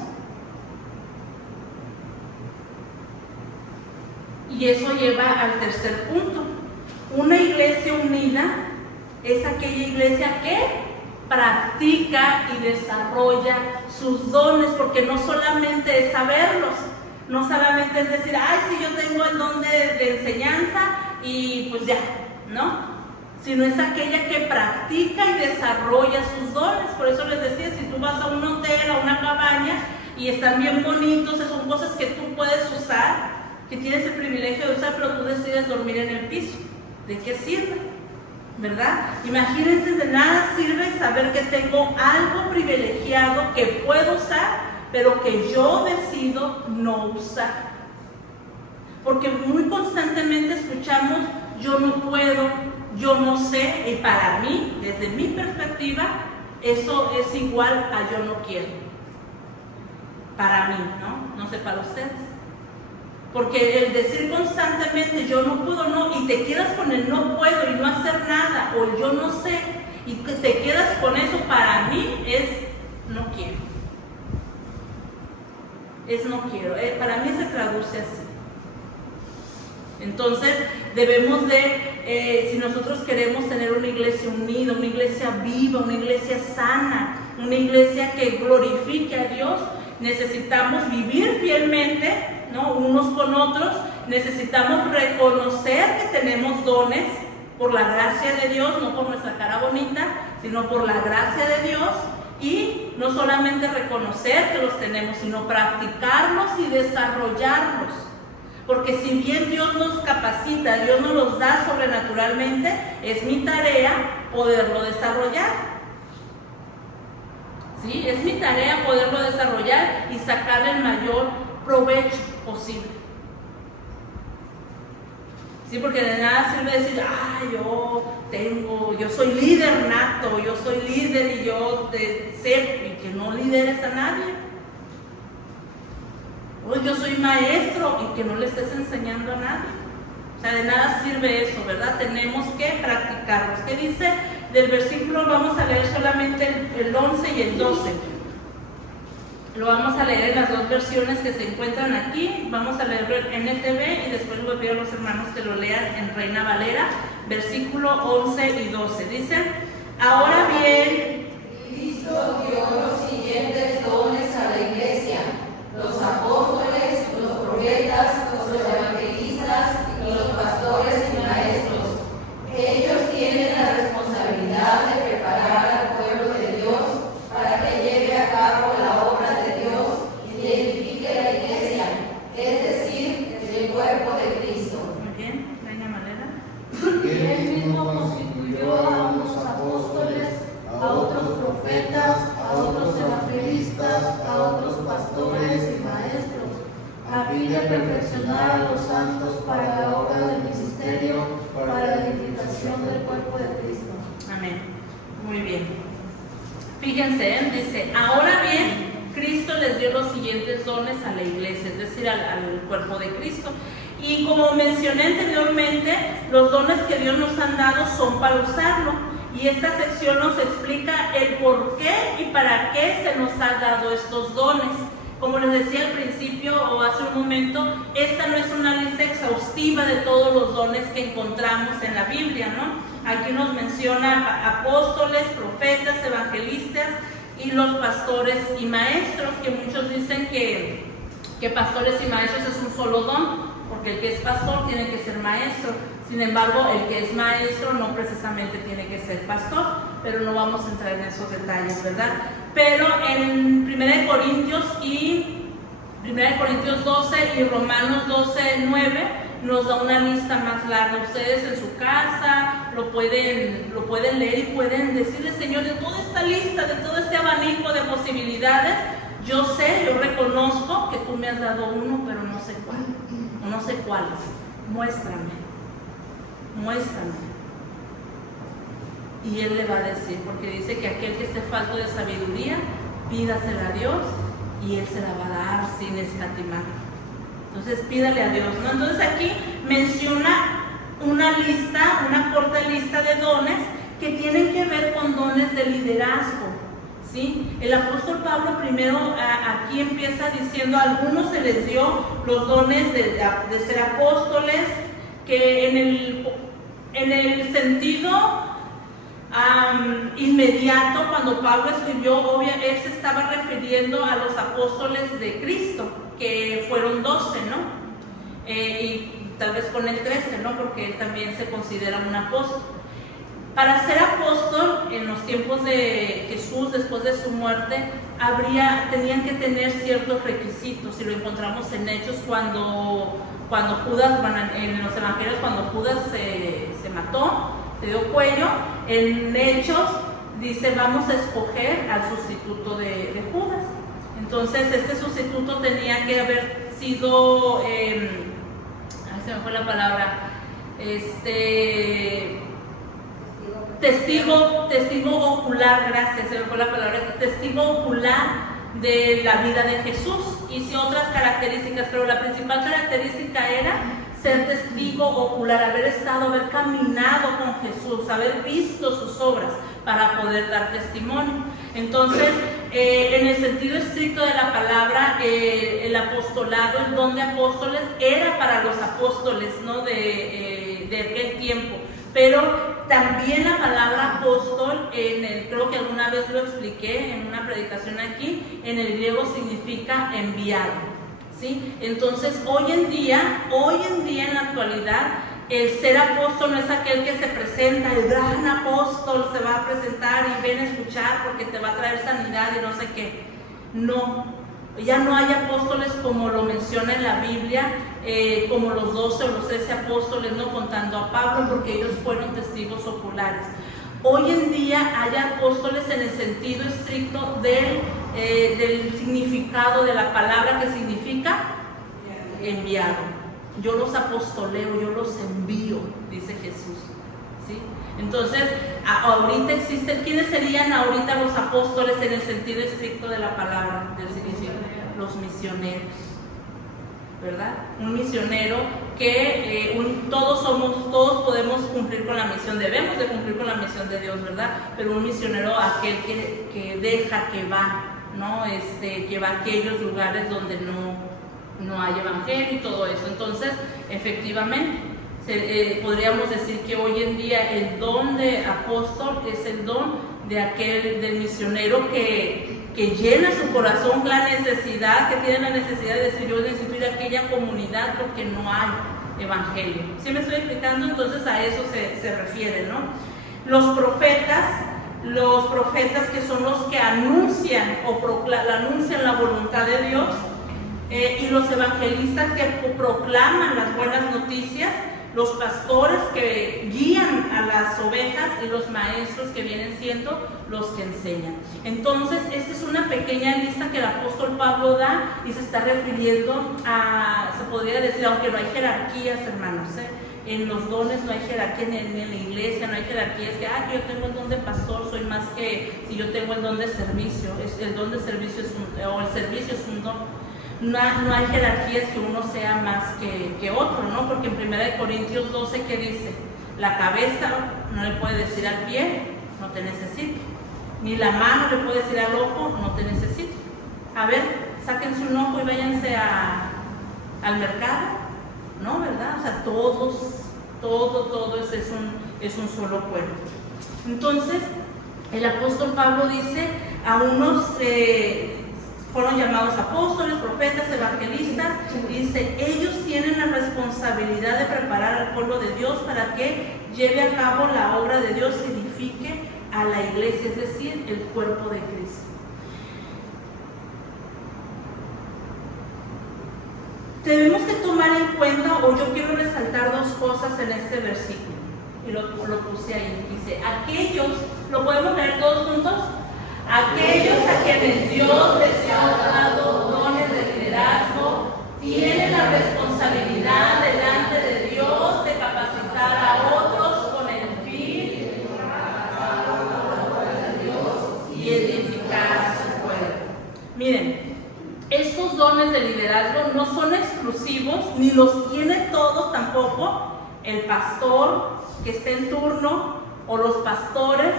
Y eso lleva al tercer punto. Una iglesia unida es aquella iglesia que practica y desarrolla sus dones, porque no solamente es saberlos, no solamente es decir, sí, yo tengo el don de enseñanza y pues ya, ¿no? Sino es aquella que practica y desarrolla sus dones. Por eso les decía, si tú vas a un hotel, a una cabaña, y están bien bonitos, son cosas que tú puedes usar, que tienes el privilegio de usar, pero tú decides dormir en el piso. ¿De qué sirve? ¿Verdad? Imagínense, de nada sirve saber que tengo algo privilegiado que puedo usar, pero que yo decido no usar. Porque muy constantemente escuchamos, yo no puedo, yo no sé, y para mí, desde mi perspectiva, eso es igual a yo no quiero. Para mí, ¿no? No sé para ustedes. Porque el decir constantemente yo no puedo, no, y te quedas con el no puedo y no hacer nada, o el yo no sé, y que te quedas con eso, para mí es no quiero. Es no quiero. Para mí se traduce así. Entonces debemos de, si nosotros queremos tener una iglesia unida, una iglesia viva, una iglesia sana, una iglesia que glorifique a Dios, necesitamos vivir fielmente, ¿no?, unos con otros. Necesitamos reconocer que tenemos dones por la gracia de Dios, no por nuestra cara bonita, sino por la gracia de Dios. Y no solamente reconocer que los tenemos, sino practicarlos y desarrollarlos. Porque si bien Dios nos capacita, Dios nos los da sobrenaturalmente, es mi tarea poderlo desarrollar. ¿Sí? Es mi tarea poderlo desarrollar y sacar el mayor provecho posible. ¿Sí? Porque de nada sirve decir, yo soy líder nato, yo soy líder y yo sé, y que no lideres a nadie. O yo soy maestro y que no le estés enseñando a nadie. O sea, de nada sirve eso, ¿verdad? Tenemos que practicarlos. ¿Qué dice del versículo? Vamos a leer solamente el 11 y el 12. Lo vamos a leer en las dos versiones que se encuentran aquí. Vamos a leerlo en NTV y después voy a pedir a los hermanos que lo lean en Reina Valera, versículo 11 y 12. Dicen, ahora bien, Cristo dio los siguientes dones a la iglesia: los apóstoles, los profetas, los evangelistas y los pastores y maestros. Ellos tienen la responsabilidad de preparar al pueblo de Dios para que lleve a cabo la obra de Dios y edifique la iglesia, es decir, el cuerpo de Cristo. muy bien, Reina Valera. Y él mismo constituyó a unos apóstoles, a otros profetas, a otros evangelistas, a otros pastores y maestros, a fin de perfeccionar a los santos para la obra del ministerio, para la edificación del cuerpo de Cristo. Amén. Muy bien. Fíjense, dice, ahora bien, Cristo les dio los siguientes dones a la iglesia, es decir, al cuerpo de Cristo. Y como mencioné anteriormente, los dones que Dios nos han dado son para usarlo. Y esta sección nos explica el por qué y para qué se nos han dado estos dones. Como les decía al principio o hace un momento, esta no es una lista exhaustiva de todos los dones que encontramos en la Biblia, ¿no? Aquí nos menciona apóstoles, profetas, evangelistas y los pastores y maestros, que muchos dicen que pastores y maestros es un solo don, porque el que es pastor tiene que ser maestro. Sin embargo, el que es maestro no precisamente tiene que ser pastor, pero no vamos a entrar en esos detalles, ¿verdad? Pero en 1 Corintios 12 y Romanos 12:9 nos da una lista más larga. Ustedes en su casa lo pueden leer y pueden decirle, Señor, de toda esta lista, de todo este abanico de posibilidades, yo reconozco que tú me has dado uno, pero no sé cuál, o no sé cuáles. Muéstrame. Y Él le va a decir, porque dice que aquel que esté falto de sabiduría, pídasela a Dios y Él se la va a dar sin escatimar. Entonces pídale a Dios, ¿no? Entonces aquí menciona una corta lista de dones que tienen que ver con dones de liderazgo, ¿sí? El apóstol Pablo primero aquí empieza diciendo, a algunos se les dio los dones de ser apóstoles, que en el sentido inmediato, cuando Pablo escribió, él se estaba refiriendo a los apóstoles de Cristo, que fueron 12, ¿no? Y tal vez con el 13, ¿no? Porque él también se considera un apóstol. Para ser apóstol, en los tiempos de Jesús, después de su muerte, tenían que tener ciertos requisitos, y lo encontramos en Hechos cuando Judas, en los evangelios, cuando Judas se mató, se dio cuello. En Hechos dice, vamos a escoger al sustituto de Judas. Entonces este sustituto tenía que haber sido, se me fue la palabra, testigo ocular, gracias, se me fue la palabra, testigo ocular de la vida de Jesús. Hice otras características, pero la principal característica era ser testigo ocular, haber caminado con Jesús, haber visto sus obras para poder dar testimonio. Entonces, en el sentido estricto de la palabra, el apostolado, el don de apóstoles, era para los apóstoles, ¿no? de aquel tiempo. Pero también la palabra apóstol, creo que alguna vez lo expliqué en una predicación aquí, en el griego significa enviado, ¿sí? Entonces, hoy en día en la actualidad, el ser apóstol no es aquel que se presenta, el gran apóstol se va a presentar y ven a escuchar porque te va a traer sanidad y no sé qué. No, ya no hay apóstoles como lo menciona en la Biblia, como los 12 o los 13 apóstoles, no contando a Pablo, porque ellos fueron testigos oculares. Hoy en día hay apóstoles en el sentido estricto del significado de la palabra, que significa enviado. Yo los apostoleo, yo los envío, dice Jesús, ¿sí? Entonces, ahorita existen, ¿quiénes serían ahorita los apóstoles en el sentido estricto de la palabra, del significado? Los misioneros, ¿verdad? Un misionero que todos podemos cumplir con la misión, debemos de cumplir con la misión de Dios, ¿verdad? Pero un misionero, aquel que deja, que va, ¿no? Que va a aquellos lugares donde no hay evangelio y todo eso. Entonces, efectivamente, podríamos decir que hoy en día el don de apóstol es el don del misionero que llena su corazón la necesidad, que tiene la necesidad de decir: yo necesito ir a aquella comunidad porque no hay evangelio. ¿Sí me estoy explicando? Entonces a eso se refiere, ¿no? Los profetas que son los que anuncian anuncian la voluntad de Dios, y los evangelistas que proclaman las buenas noticias, los pastores que guían a las ovejas y los maestros que vienen siendo los que enseñan. Entonces, esta es una pequeña lista que el apóstol Pablo da y se está refiriendo se podría decir, aunque no hay jerarquías, hermanos, en los dones no hay jerarquía, en la iglesia no hay jerarquías, que yo tengo el don de pastor, soy más que si yo tengo el don de servicio. El don de servicio o el servicio es un don. No hay jerarquías que uno sea más que otro, ¿no? Porque en 1 Corintios 12, ¿qué dice? La cabeza no le puede decir al pie, no te necesito. Ni la mano le puede decir al ojo, no te necesito. A ver, sáquense un ojo y váyanse al mercado, ¿no? ¿Verdad? O sea, todo es un solo cuerpo. Entonces, el apóstol Pablo dice a unos... fueron llamados apóstoles, profetas, evangelistas. Dice, ellos tienen la responsabilidad de preparar al pueblo de Dios para que lleve a cabo la obra de Dios y edifique a la iglesia, es decir, el cuerpo de Cristo. Debemos de tomar en cuenta, o yo quiero resaltar dos cosas en este versículo, y lo puse ahí. Dice, aquellos, ¿lo podemos leer todos juntos? Aquellos a quienes Dios les ha dado dones de liderazgo tienen la responsabilidad delante de Dios de capacitar a otros con el fin y edificar a su pueblo. Miren, estos dones de liderazgo no son exclusivos, ni los tiene todos tampoco el pastor que esté en turno, o los pastores,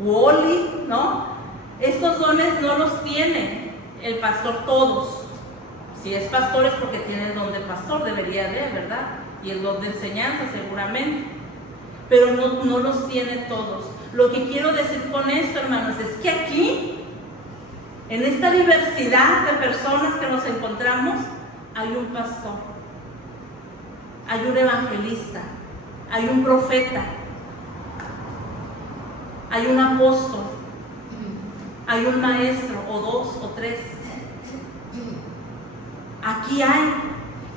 Wally, ¿no? Estos dones no los tiene el pastor todos. Si es pastor es porque tiene el don de pastor, debería de, ¿verdad? Y el don de enseñanza seguramente. Pero no los tiene todos. Lo que quiero decir con esto, hermanos, es que aquí, en esta diversidad de personas que nos encontramos, hay un pastor, hay un evangelista, hay un profeta, hay un apóstol, hay un maestro, o dos, o tres. Aquí hay.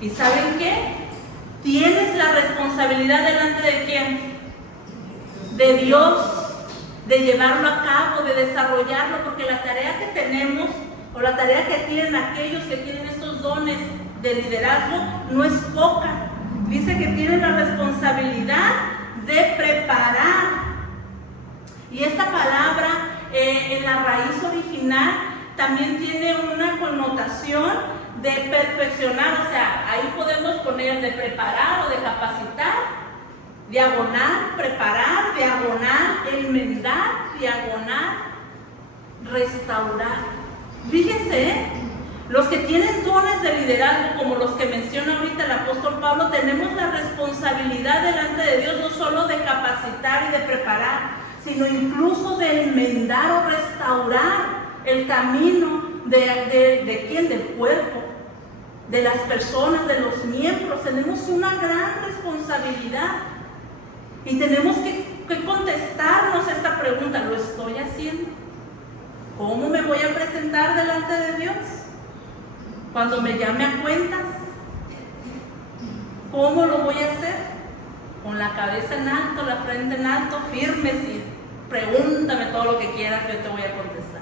¿Y saben qué? Tienes la responsabilidad delante de quién? De Dios, de llevarlo a cabo, de desarrollarlo, porque la tarea que tenemos o la tarea que tienen aquellos que tienen estos dones de liderazgo no es poca. Dice que tienen la responsabilidad de preparar. Y esta palabra en la raíz original también tiene una connotación de perfeccionar, o sea, ahí podemos poner de preparar o de capacitar, diagonal, preparar, diagonal, enmendar, diagonal, restaurar. Fíjense, los que tienen dones de liderazgo, como los que menciona ahorita el apóstol Pablo, tenemos la responsabilidad delante de Dios no solo de capacitar y de preparar, sino incluso de enmendar o restaurar el camino de ¿quién? Del cuerpo, de las personas, de los miembros. Tenemos una gran responsabilidad y tenemos que contestarnos esta pregunta: ¿lo estoy haciendo? ¿Cómo me voy a presentar delante de Dios cuando me llame a cuentas? ¿Cómo lo voy a hacer? Con la cabeza en alto, la frente en alto, firmes, y pregúntame todo lo que quieras, yo te voy a contestar.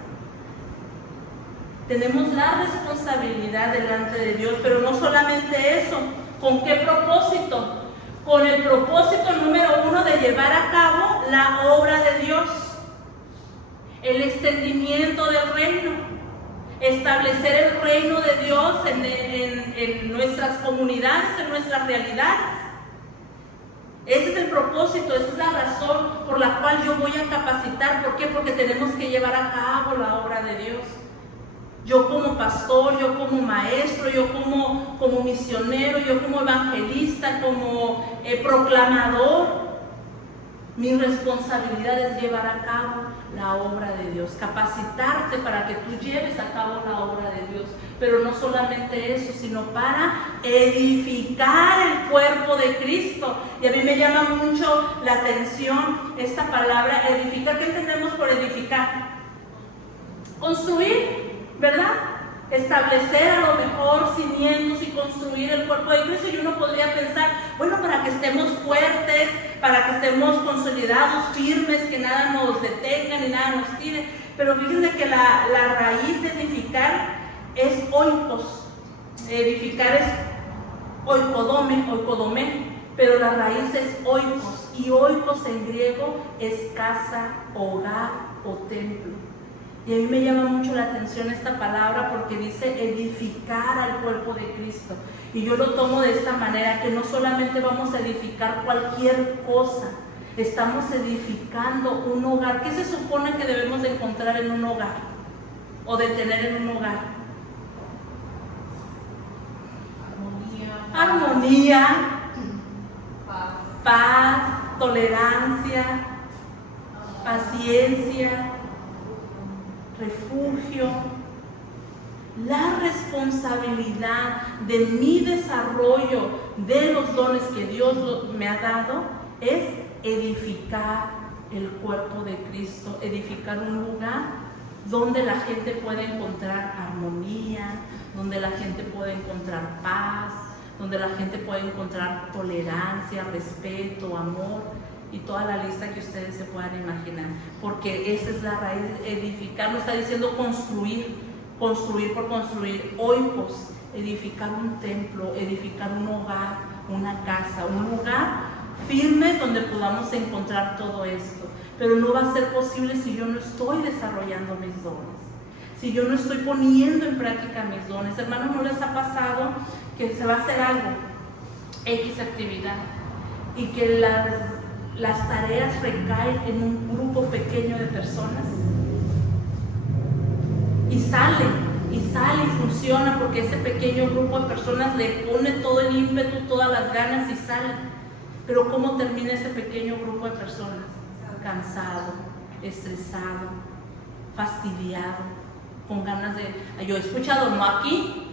Tenemos la responsabilidad delante de Dios, pero no solamente eso. ¿Con qué propósito? Con el propósito número 1 de llevar a cabo la obra de Dios, el extendimiento del reino, establecer el reino de Dios en nuestras comunidades, en nuestras realidades. Ese es el propósito, esa es la razón por la cual yo voy a capacitar. ¿Por qué? Porque tenemos que llevar a cabo la obra de Dios. Yo como pastor, yo como maestro, yo como misionero, yo como evangelista, como proclamador, mi responsabilidad es llevar a cabo la obra de Dios, capacitarte para que tú lleves a cabo la obra de Dios. Pero no solamente eso, sino para edificar el cuerpo de Cristo. Y a mí me llama mucho la atención esta palabra, edificar. ¿Qué entendemos por edificar? Construir, ¿verdad? Establecer a lo mejor cimientos y construir el cuerpo de Cristo. Y uno podría pensar, bueno, para que estemos fuertes, para que estemos consolidados, firmes, que nada nos detenga ni nada nos tire. Pero fíjense que la raíz de edificar es oikos. Edificar es oikodome, pero la raíz es oikos. Y oikos en griego es casa, hogar o templo. Y a mí me llama mucho la atención esta palabra porque dice edificar al cuerpo de Cristo. Y yo lo tomo de esta manera, que no solamente vamos a edificar cualquier cosa, estamos edificando un hogar. ¿Qué se supone que debemos de encontrar en un hogar? O de tener en un hogar. Armonía, paz, tolerancia, paciencia, refugio. La responsabilidad de mi desarrollo de los dones que Dios me ha dado es edificar el cuerpo de Cristo, edificar un lugar donde la gente pueda encontrar armonía, donde la gente pueda encontrar paz, donde la gente pueda encontrar tolerancia, respeto, amor y toda la lista que ustedes se puedan imaginar, porque esa es la raíz. Edificar no está diciendo construir por construir. Oikos, edificar un templo, edificar un hogar, una casa, un lugar firme donde podamos encontrar todo esto. Pero no va a ser posible si yo no estoy desarrollando mis dones, si yo no estoy poniendo en práctica mis dones. Hermanos, ¿no les ha pasado que se va a hacer algo, X actividad, y que las tareas recaen en un grupo pequeño de personas? Y sale y funciona porque ese pequeño grupo de personas le pone todo el ímpetu, todas las ganas y sale. Pero ¿cómo termina ese pequeño grupo de personas? Cansado, estresado, fastidiado, con ganas de... Yo he escuchado, no aquí,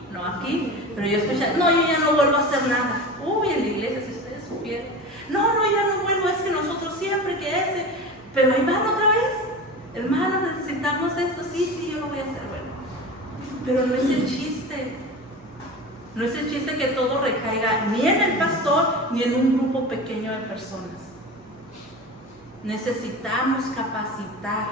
pero yo he escuchado, no, yo ya no vuelvo a hacer nada. Uy, en la iglesia, si ustedes supieran. No, ya no vuelvo, es que nosotros siempre que ese... Pero ahí van otra vez. Hermanos, necesitamos esto, sí, yo lo voy a hacer, bueno. Pero no es el chiste. No es el chiste que todo recaiga ni en el pastor ni en un grupo pequeño de personas. Necesitamos capacitar,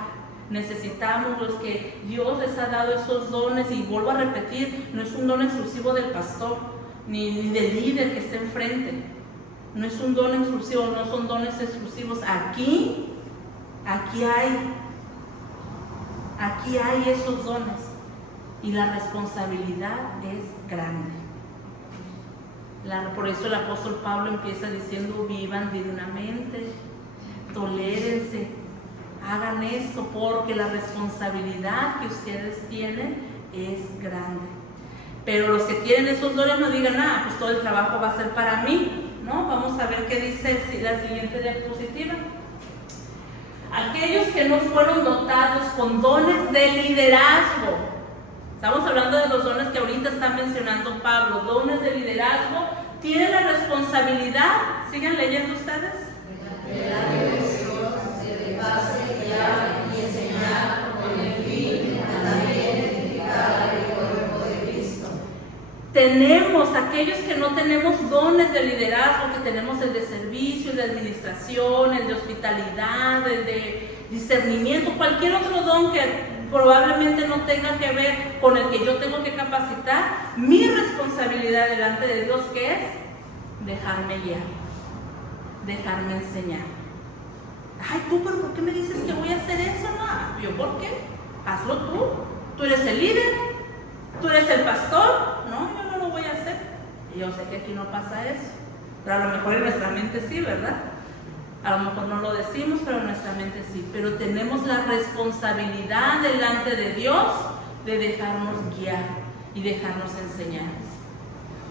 Necesitamos los que Dios les ha dado esos dones, y vuelvo a repetir, no es un don exclusivo del pastor, ni del líder que esté enfrente. No es un don exclusivo, no son dones exclusivos. Aquí hay esos dones, y la responsabilidad es grande. Por eso el apóstol Pablo empieza diciendo: vivan dignamente, tolérense, hagan esto, porque la responsabilidad que ustedes tienen es grande. Pero los que tienen esos dones no digan: pues todo el trabajo va a ser para mí. No, vamos a ver qué dice la siguiente diapositiva. Aquellos que no fueron dotados con dones de liderazgo, estamos hablando de los dones que ahorita está mencionando Pablo, dones de liderazgo, tienen la responsabilidad, sigan leyendo ustedes, delante de Dios, de dedicarse, guiar y enseñar con el fin de también edificar el cuerpo de Cristo. Tenemos aquellos que no tenemos dones de liderazgo, que tenemos el de servicio, el de administración, el de hospitalidad, el de discernimiento, cualquier otro don que probablemente no tenga que ver con el que yo tengo que capacitar. Mi responsabilidad delante de Dios, ¿qué es? Dejarme guiar, dejarme enseñar. Ay, tú, pero ¿por qué me dices que voy a hacer eso? No, ¿yo por qué? Hazlo tú. Tú eres el líder, tú eres el pastor. No, yo no lo voy a hacer. Y yo sé que aquí no pasa eso, pero a lo mejor en nuestra mente sí, ¿verdad? A lo mejor no lo decimos, pero en nuestra mente sí. Pero tenemos la responsabilidad delante de Dios de dejarnos guiar y dejarnos enseñar.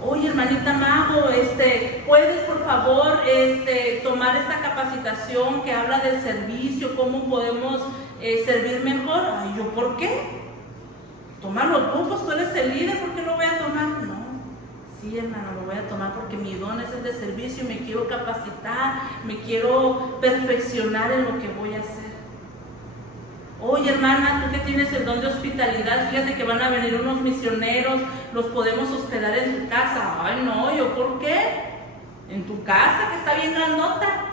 Oye, hermanita Mago, ¿puedes por favor tomar esta capacitación que habla del servicio? ¿Cómo podemos servir mejor? Ay, ¿yo por qué? Tómalo tú, pues tú eres el líder, ¿por qué lo voy a tomar? No, sí, hermano, lo voy a tomar porque mi don es el de servicio, me quiero capacitar, me quiero perfeccionar en lo que voy a hacer. Oye, hermana, tú que tienes el don de hospitalidad, fíjate que van a venir unos misioneros, los podemos hospedar en tu casa. Ay, no, ¿yo por qué? En tu casa, que está bien grandota.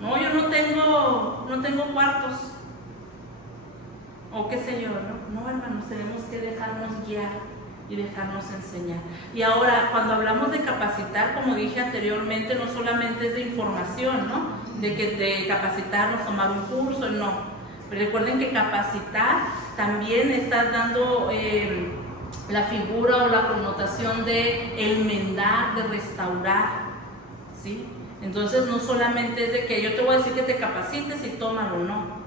No, yo no tengo cuartos. O qué sé yo, ¿no? No, hermanos, tenemos que dejarnos guiar y dejarnos enseñar. Y ahora, cuando hablamos de capacitar, como dije anteriormente, no solamente es de información, ¿no? De capacitarnos, tomar un curso, no. Pero recuerden que capacitar también está dando la figura o la connotación de enmendar, de restaurar, ¿sí? Entonces no solamente es de que yo te voy a decir que te capacites y tómalo, no.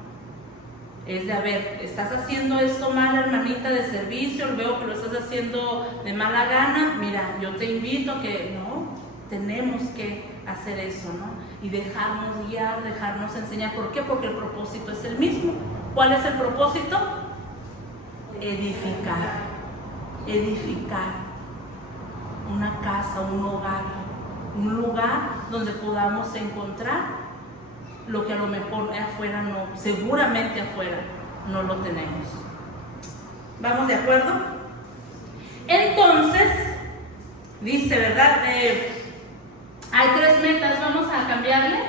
Es de, a ver, estás haciendo esto mal, hermanita, de servicio, veo que lo estás haciendo de mala gana, mira, yo te invito a que, no, tenemos que hacer eso, ¿no? Y dejarnos guiar, dejarnos enseñar. ¿Por qué? Porque el propósito es el mismo. ¿Cuál es el propósito? Edificar. Edificar una casa, un hogar, un lugar donde podamos encontrar lo que a lo mejor afuera no, seguramente afuera no lo tenemos. ¿Vamos de acuerdo? Entonces, dice, ¿verdad? Hay 3 metas, vamos a cambiarle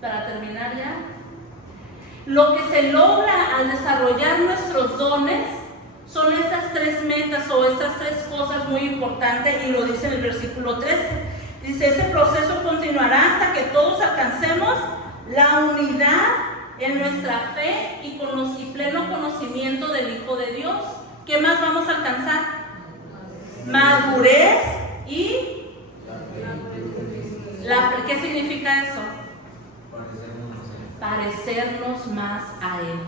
para terminar ya. Lo que se logra al desarrollar nuestros dones son estas 3 metas o estas 3 cosas muy importantes, y lo dice en el versículo 13. Dice: ese proceso continuará hasta que todos alcancemos la unidad en nuestra fe y pleno conocimiento del Hijo de Dios. ¿Qué más vamos a alcanzar? Madurez y... ¿Qué significa eso? Parecernos más a Él.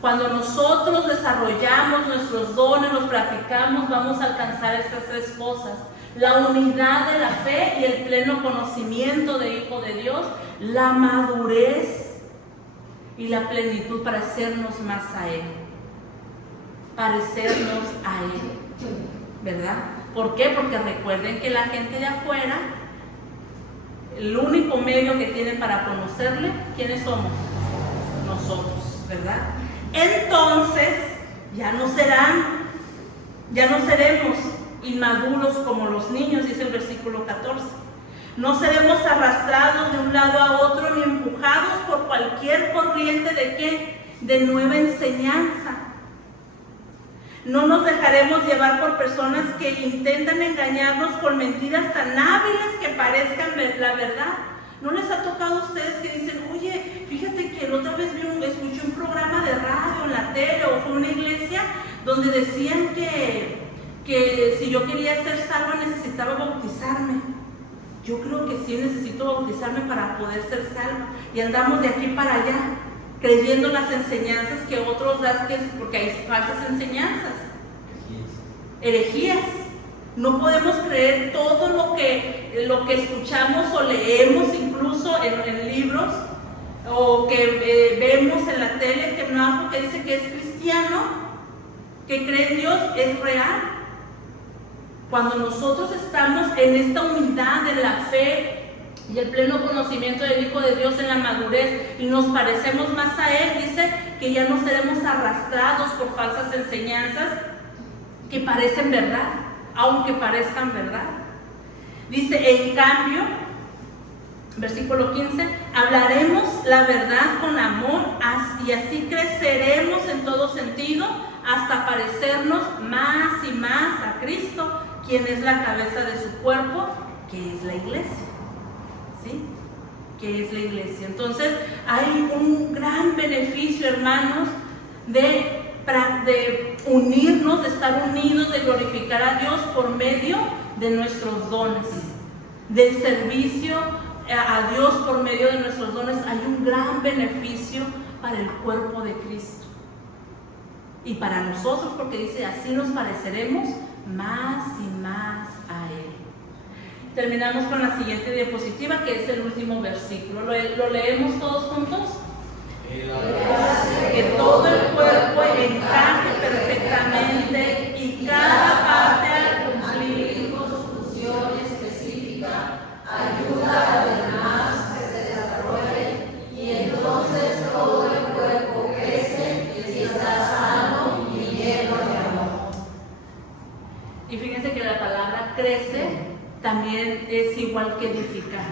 Cuando nosotros desarrollamos nuestros dones, los practicamos, vamos a alcanzar estas 3 cosas: la unidad de la fe y el pleno conocimiento del Hijo de Dios, la madurez y la plenitud, parecernos más a Él. Parecernos a Él, ¿verdad? ¿Por qué? Porque recuerden que la gente de afuera, el único medio que tienen para conocerle, ¿quiénes somos? Nosotros, ¿verdad? Entonces, ya no seremos inmaduros como los niños, dice el versículo 14. No seremos arrastrados de un lado a otro ni empujados por cualquier corriente de ¿qué? de nueva enseñanza. No nos dejaremos llevar por personas que intentan engañarnos con mentiras tan hábiles que parezcan la verdad. ¿No les ha tocado a ustedes que dicen, oye, fíjate que la otra vez escuché un programa de radio en la tele o fue una iglesia donde decían que si yo quería ser salva necesitaba bautizarme? Yo creo que sí necesito bautizarme para poder ser salva. Y andamos de aquí para allá, creyendo las enseñanzas que otros dan, porque hay falsas enseñanzas, herejías. No podemos creer todo lo que escuchamos o leemos, incluso en libros, o que vemos en la tele, que no, porque dice que es cristiano, que cree en Dios, es real. Cuando nosotros estamos en esta unidad de la fe y el pleno conocimiento del Hijo de Dios en la madurez y nos parecemos más a Él, dice que ya no seremos arrastrados por falsas enseñanzas que parecen verdad, aunque parezcan verdad. Dice, en cambio, versículo 15, hablaremos la verdad con amor y así creceremos en todo sentido hasta parecernos más y más a Cristo, quien es la cabeza de su cuerpo, que es la iglesia. ¿Sí? Que es la iglesia. Entonces, hay un gran beneficio, hermanos, de unirnos, de estar unidos, de glorificar a Dios por medio de nuestros dones, del servicio a Dios por medio de nuestros dones. Hay un gran beneficio para el cuerpo de Cristo y para nosotros, porque dice, así nos pareceremos más y más a Él. Terminamos con la siguiente diapositiva, que es el último versículo. ¿Lo leemos todos juntos? Que todo el cuerpo encaje perfectamente y cada parte al cumplir con su función específica ayuda a los demás a que se desarrollen y entonces todo el cuerpo crece y está sano y lleno de amor. Y fíjense que la palabra crece también es igual que edificar.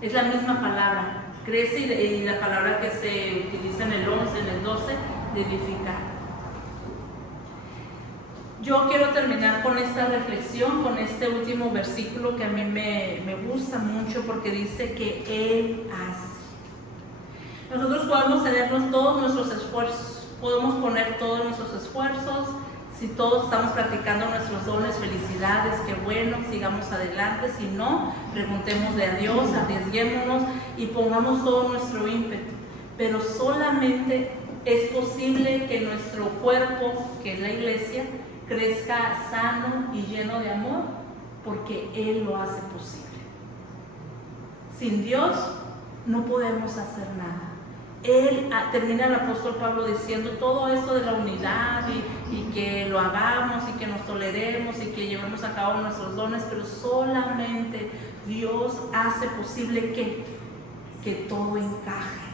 Es la misma palabra. Crece y la palabra que se utiliza en el 11, en el 12, de edificar. Yo quiero terminar con esta reflexión, con este último versículo que a mí me gusta mucho, porque dice que Él hace. Nosotros podemos tener todos nuestros esfuerzos, podemos poner todos nuestros esfuerzos. Si todos estamos practicando nuestros dones, felicidades, qué bueno, sigamos adelante. Si no, preguntémosle a Dios, arriesguémonos y pongamos todo nuestro ímpetu. Pero solamente es posible que nuestro cuerpo, que es la iglesia, crezca sano y lleno de amor, porque Él lo hace posible. Sin Dios no podemos hacer nada. Termina el apóstol Pablo diciendo todo esto de la unidad y que lo hagamos y que nos toleremos y que llevemos a cabo nuestros dones, pero solamente Dios hace posible que todo encaje.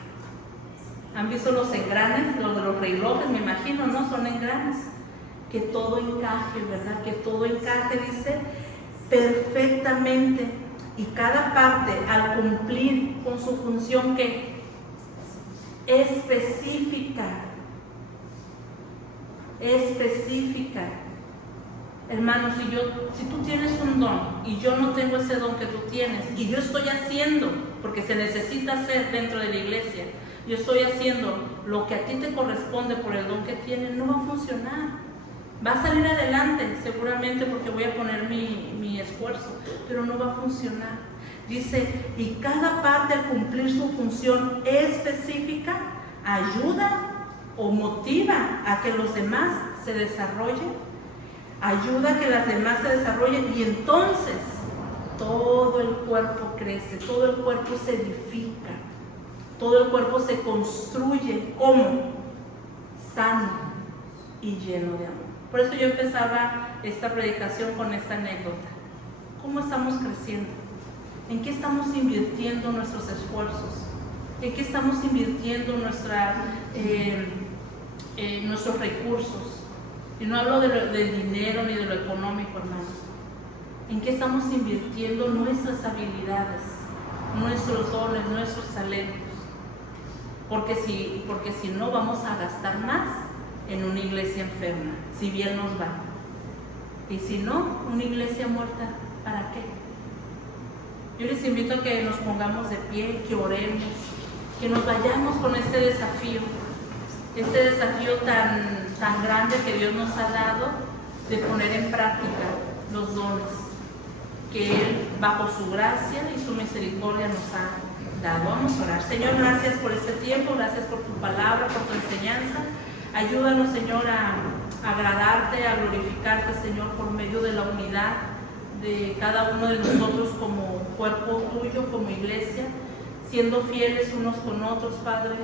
¿Han visto los engranes? Los de los relojes, me imagino, ¿no? Son engranes. Que todo encaje, ¿verdad? Que todo encaje, dice, perfectamente. Y cada parte, al cumplir con su función, ¿qué? Específica. Hermano, si tú tienes un don y yo no tengo ese don que tú tienes, y yo estoy haciendo, porque se necesita hacer dentro de la iglesia, yo estoy haciendo lo que a ti te corresponde por el don que tienes, no va a funcionar. Va a salir adelante seguramente porque voy a poner mi esfuerzo, pero no va a funcionar. Dice, y cada parte al cumplir su función específica ayuda o motiva a que los demás se desarrollen, ayuda a que las demás se desarrollen, y entonces todo el cuerpo crece, todo el cuerpo se edifica, todo el cuerpo se construye como sano y lleno de amor. Por eso yo empezaba esta predicación con esta anécdota. ¿Cómo estamos creciendo? ¿En qué estamos invirtiendo nuestros esfuerzos? ¿En qué estamos invirtiendo nuestros recursos? Y no hablo del dinero ni de lo económico, hermano. ¿En qué estamos invirtiendo nuestras habilidades, nuestros dones, nuestros talentos? porque si no vamos a gastar más en una iglesia enferma, si bien nos va. Y si no, una iglesia muerta, ¿para qué? Yo les invito a que nos pongamos de pie, que oremos, que nos vayamos con este desafío tan grande que Dios nos ha dado, de poner en práctica los dones que Él, bajo su gracia y su misericordia, nos ha dado. Vamos a orar. Señor, gracias por este tiempo, gracias por tu palabra, por tu enseñanza. Ayúdanos, Señor, a agradarte, a glorificarte, Señor, por medio de la unidad de cada uno de nosotros como cuerpo tuyo, como iglesia, siendo fieles unos con otros, Padre,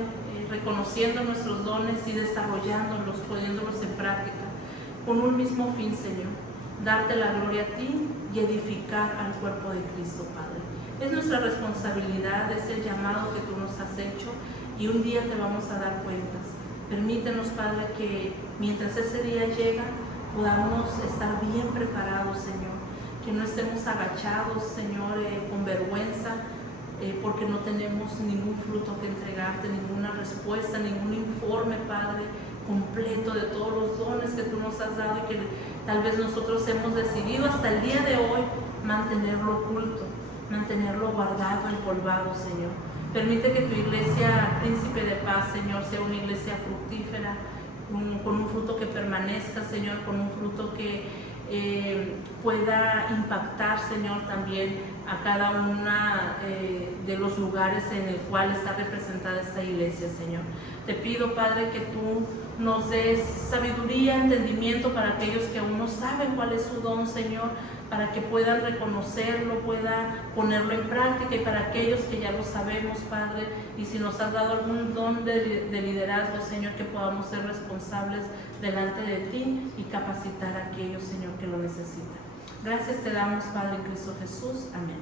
reconociendo nuestros dones y desarrollándolos, poniéndolos en práctica, con un mismo fin, Señor, darte la gloria a ti y edificar al cuerpo de Cristo, Padre. Es nuestra responsabilidad, es el llamado que tú nos has hecho y un día te vamos a dar cuentas. Permítenos, Padre, que mientras ese día llega podamos estar bien preparados, Señor, que no estemos agachados, Señor, con vergüenza, porque no tenemos ningún fruto que entregarte, ninguna respuesta, ningún informe, Padre, completo de todos los dones que tú nos has dado y que tal vez nosotros hemos decidido hasta el día de hoy mantenerlo oculto, mantenerlo guardado, empolvado, Señor. Permite que tu iglesia, Príncipe de Paz, Señor, sea una iglesia fructífera, con un fruto que permanezca, Señor, con un fruto que pueda impactar, Señor, también a cada una de los lugares en el cual está representada esta iglesia, Señor. Te pido, Padre, que tú nos des sabiduría, entendimiento para aquellos que aún no saben cuál es su don, Señor, para que puedan reconocerlo, puedan ponerlo en práctica, y para aquellos que ya lo sabemos, Padre, y si nos has dado algún don de liderazgo, Señor, que podamos ser responsables delante de ti y capacitar a aquellos, Señor, que lo necesitan. Gracias te damos, Padre, en Cristo Jesús. Amén.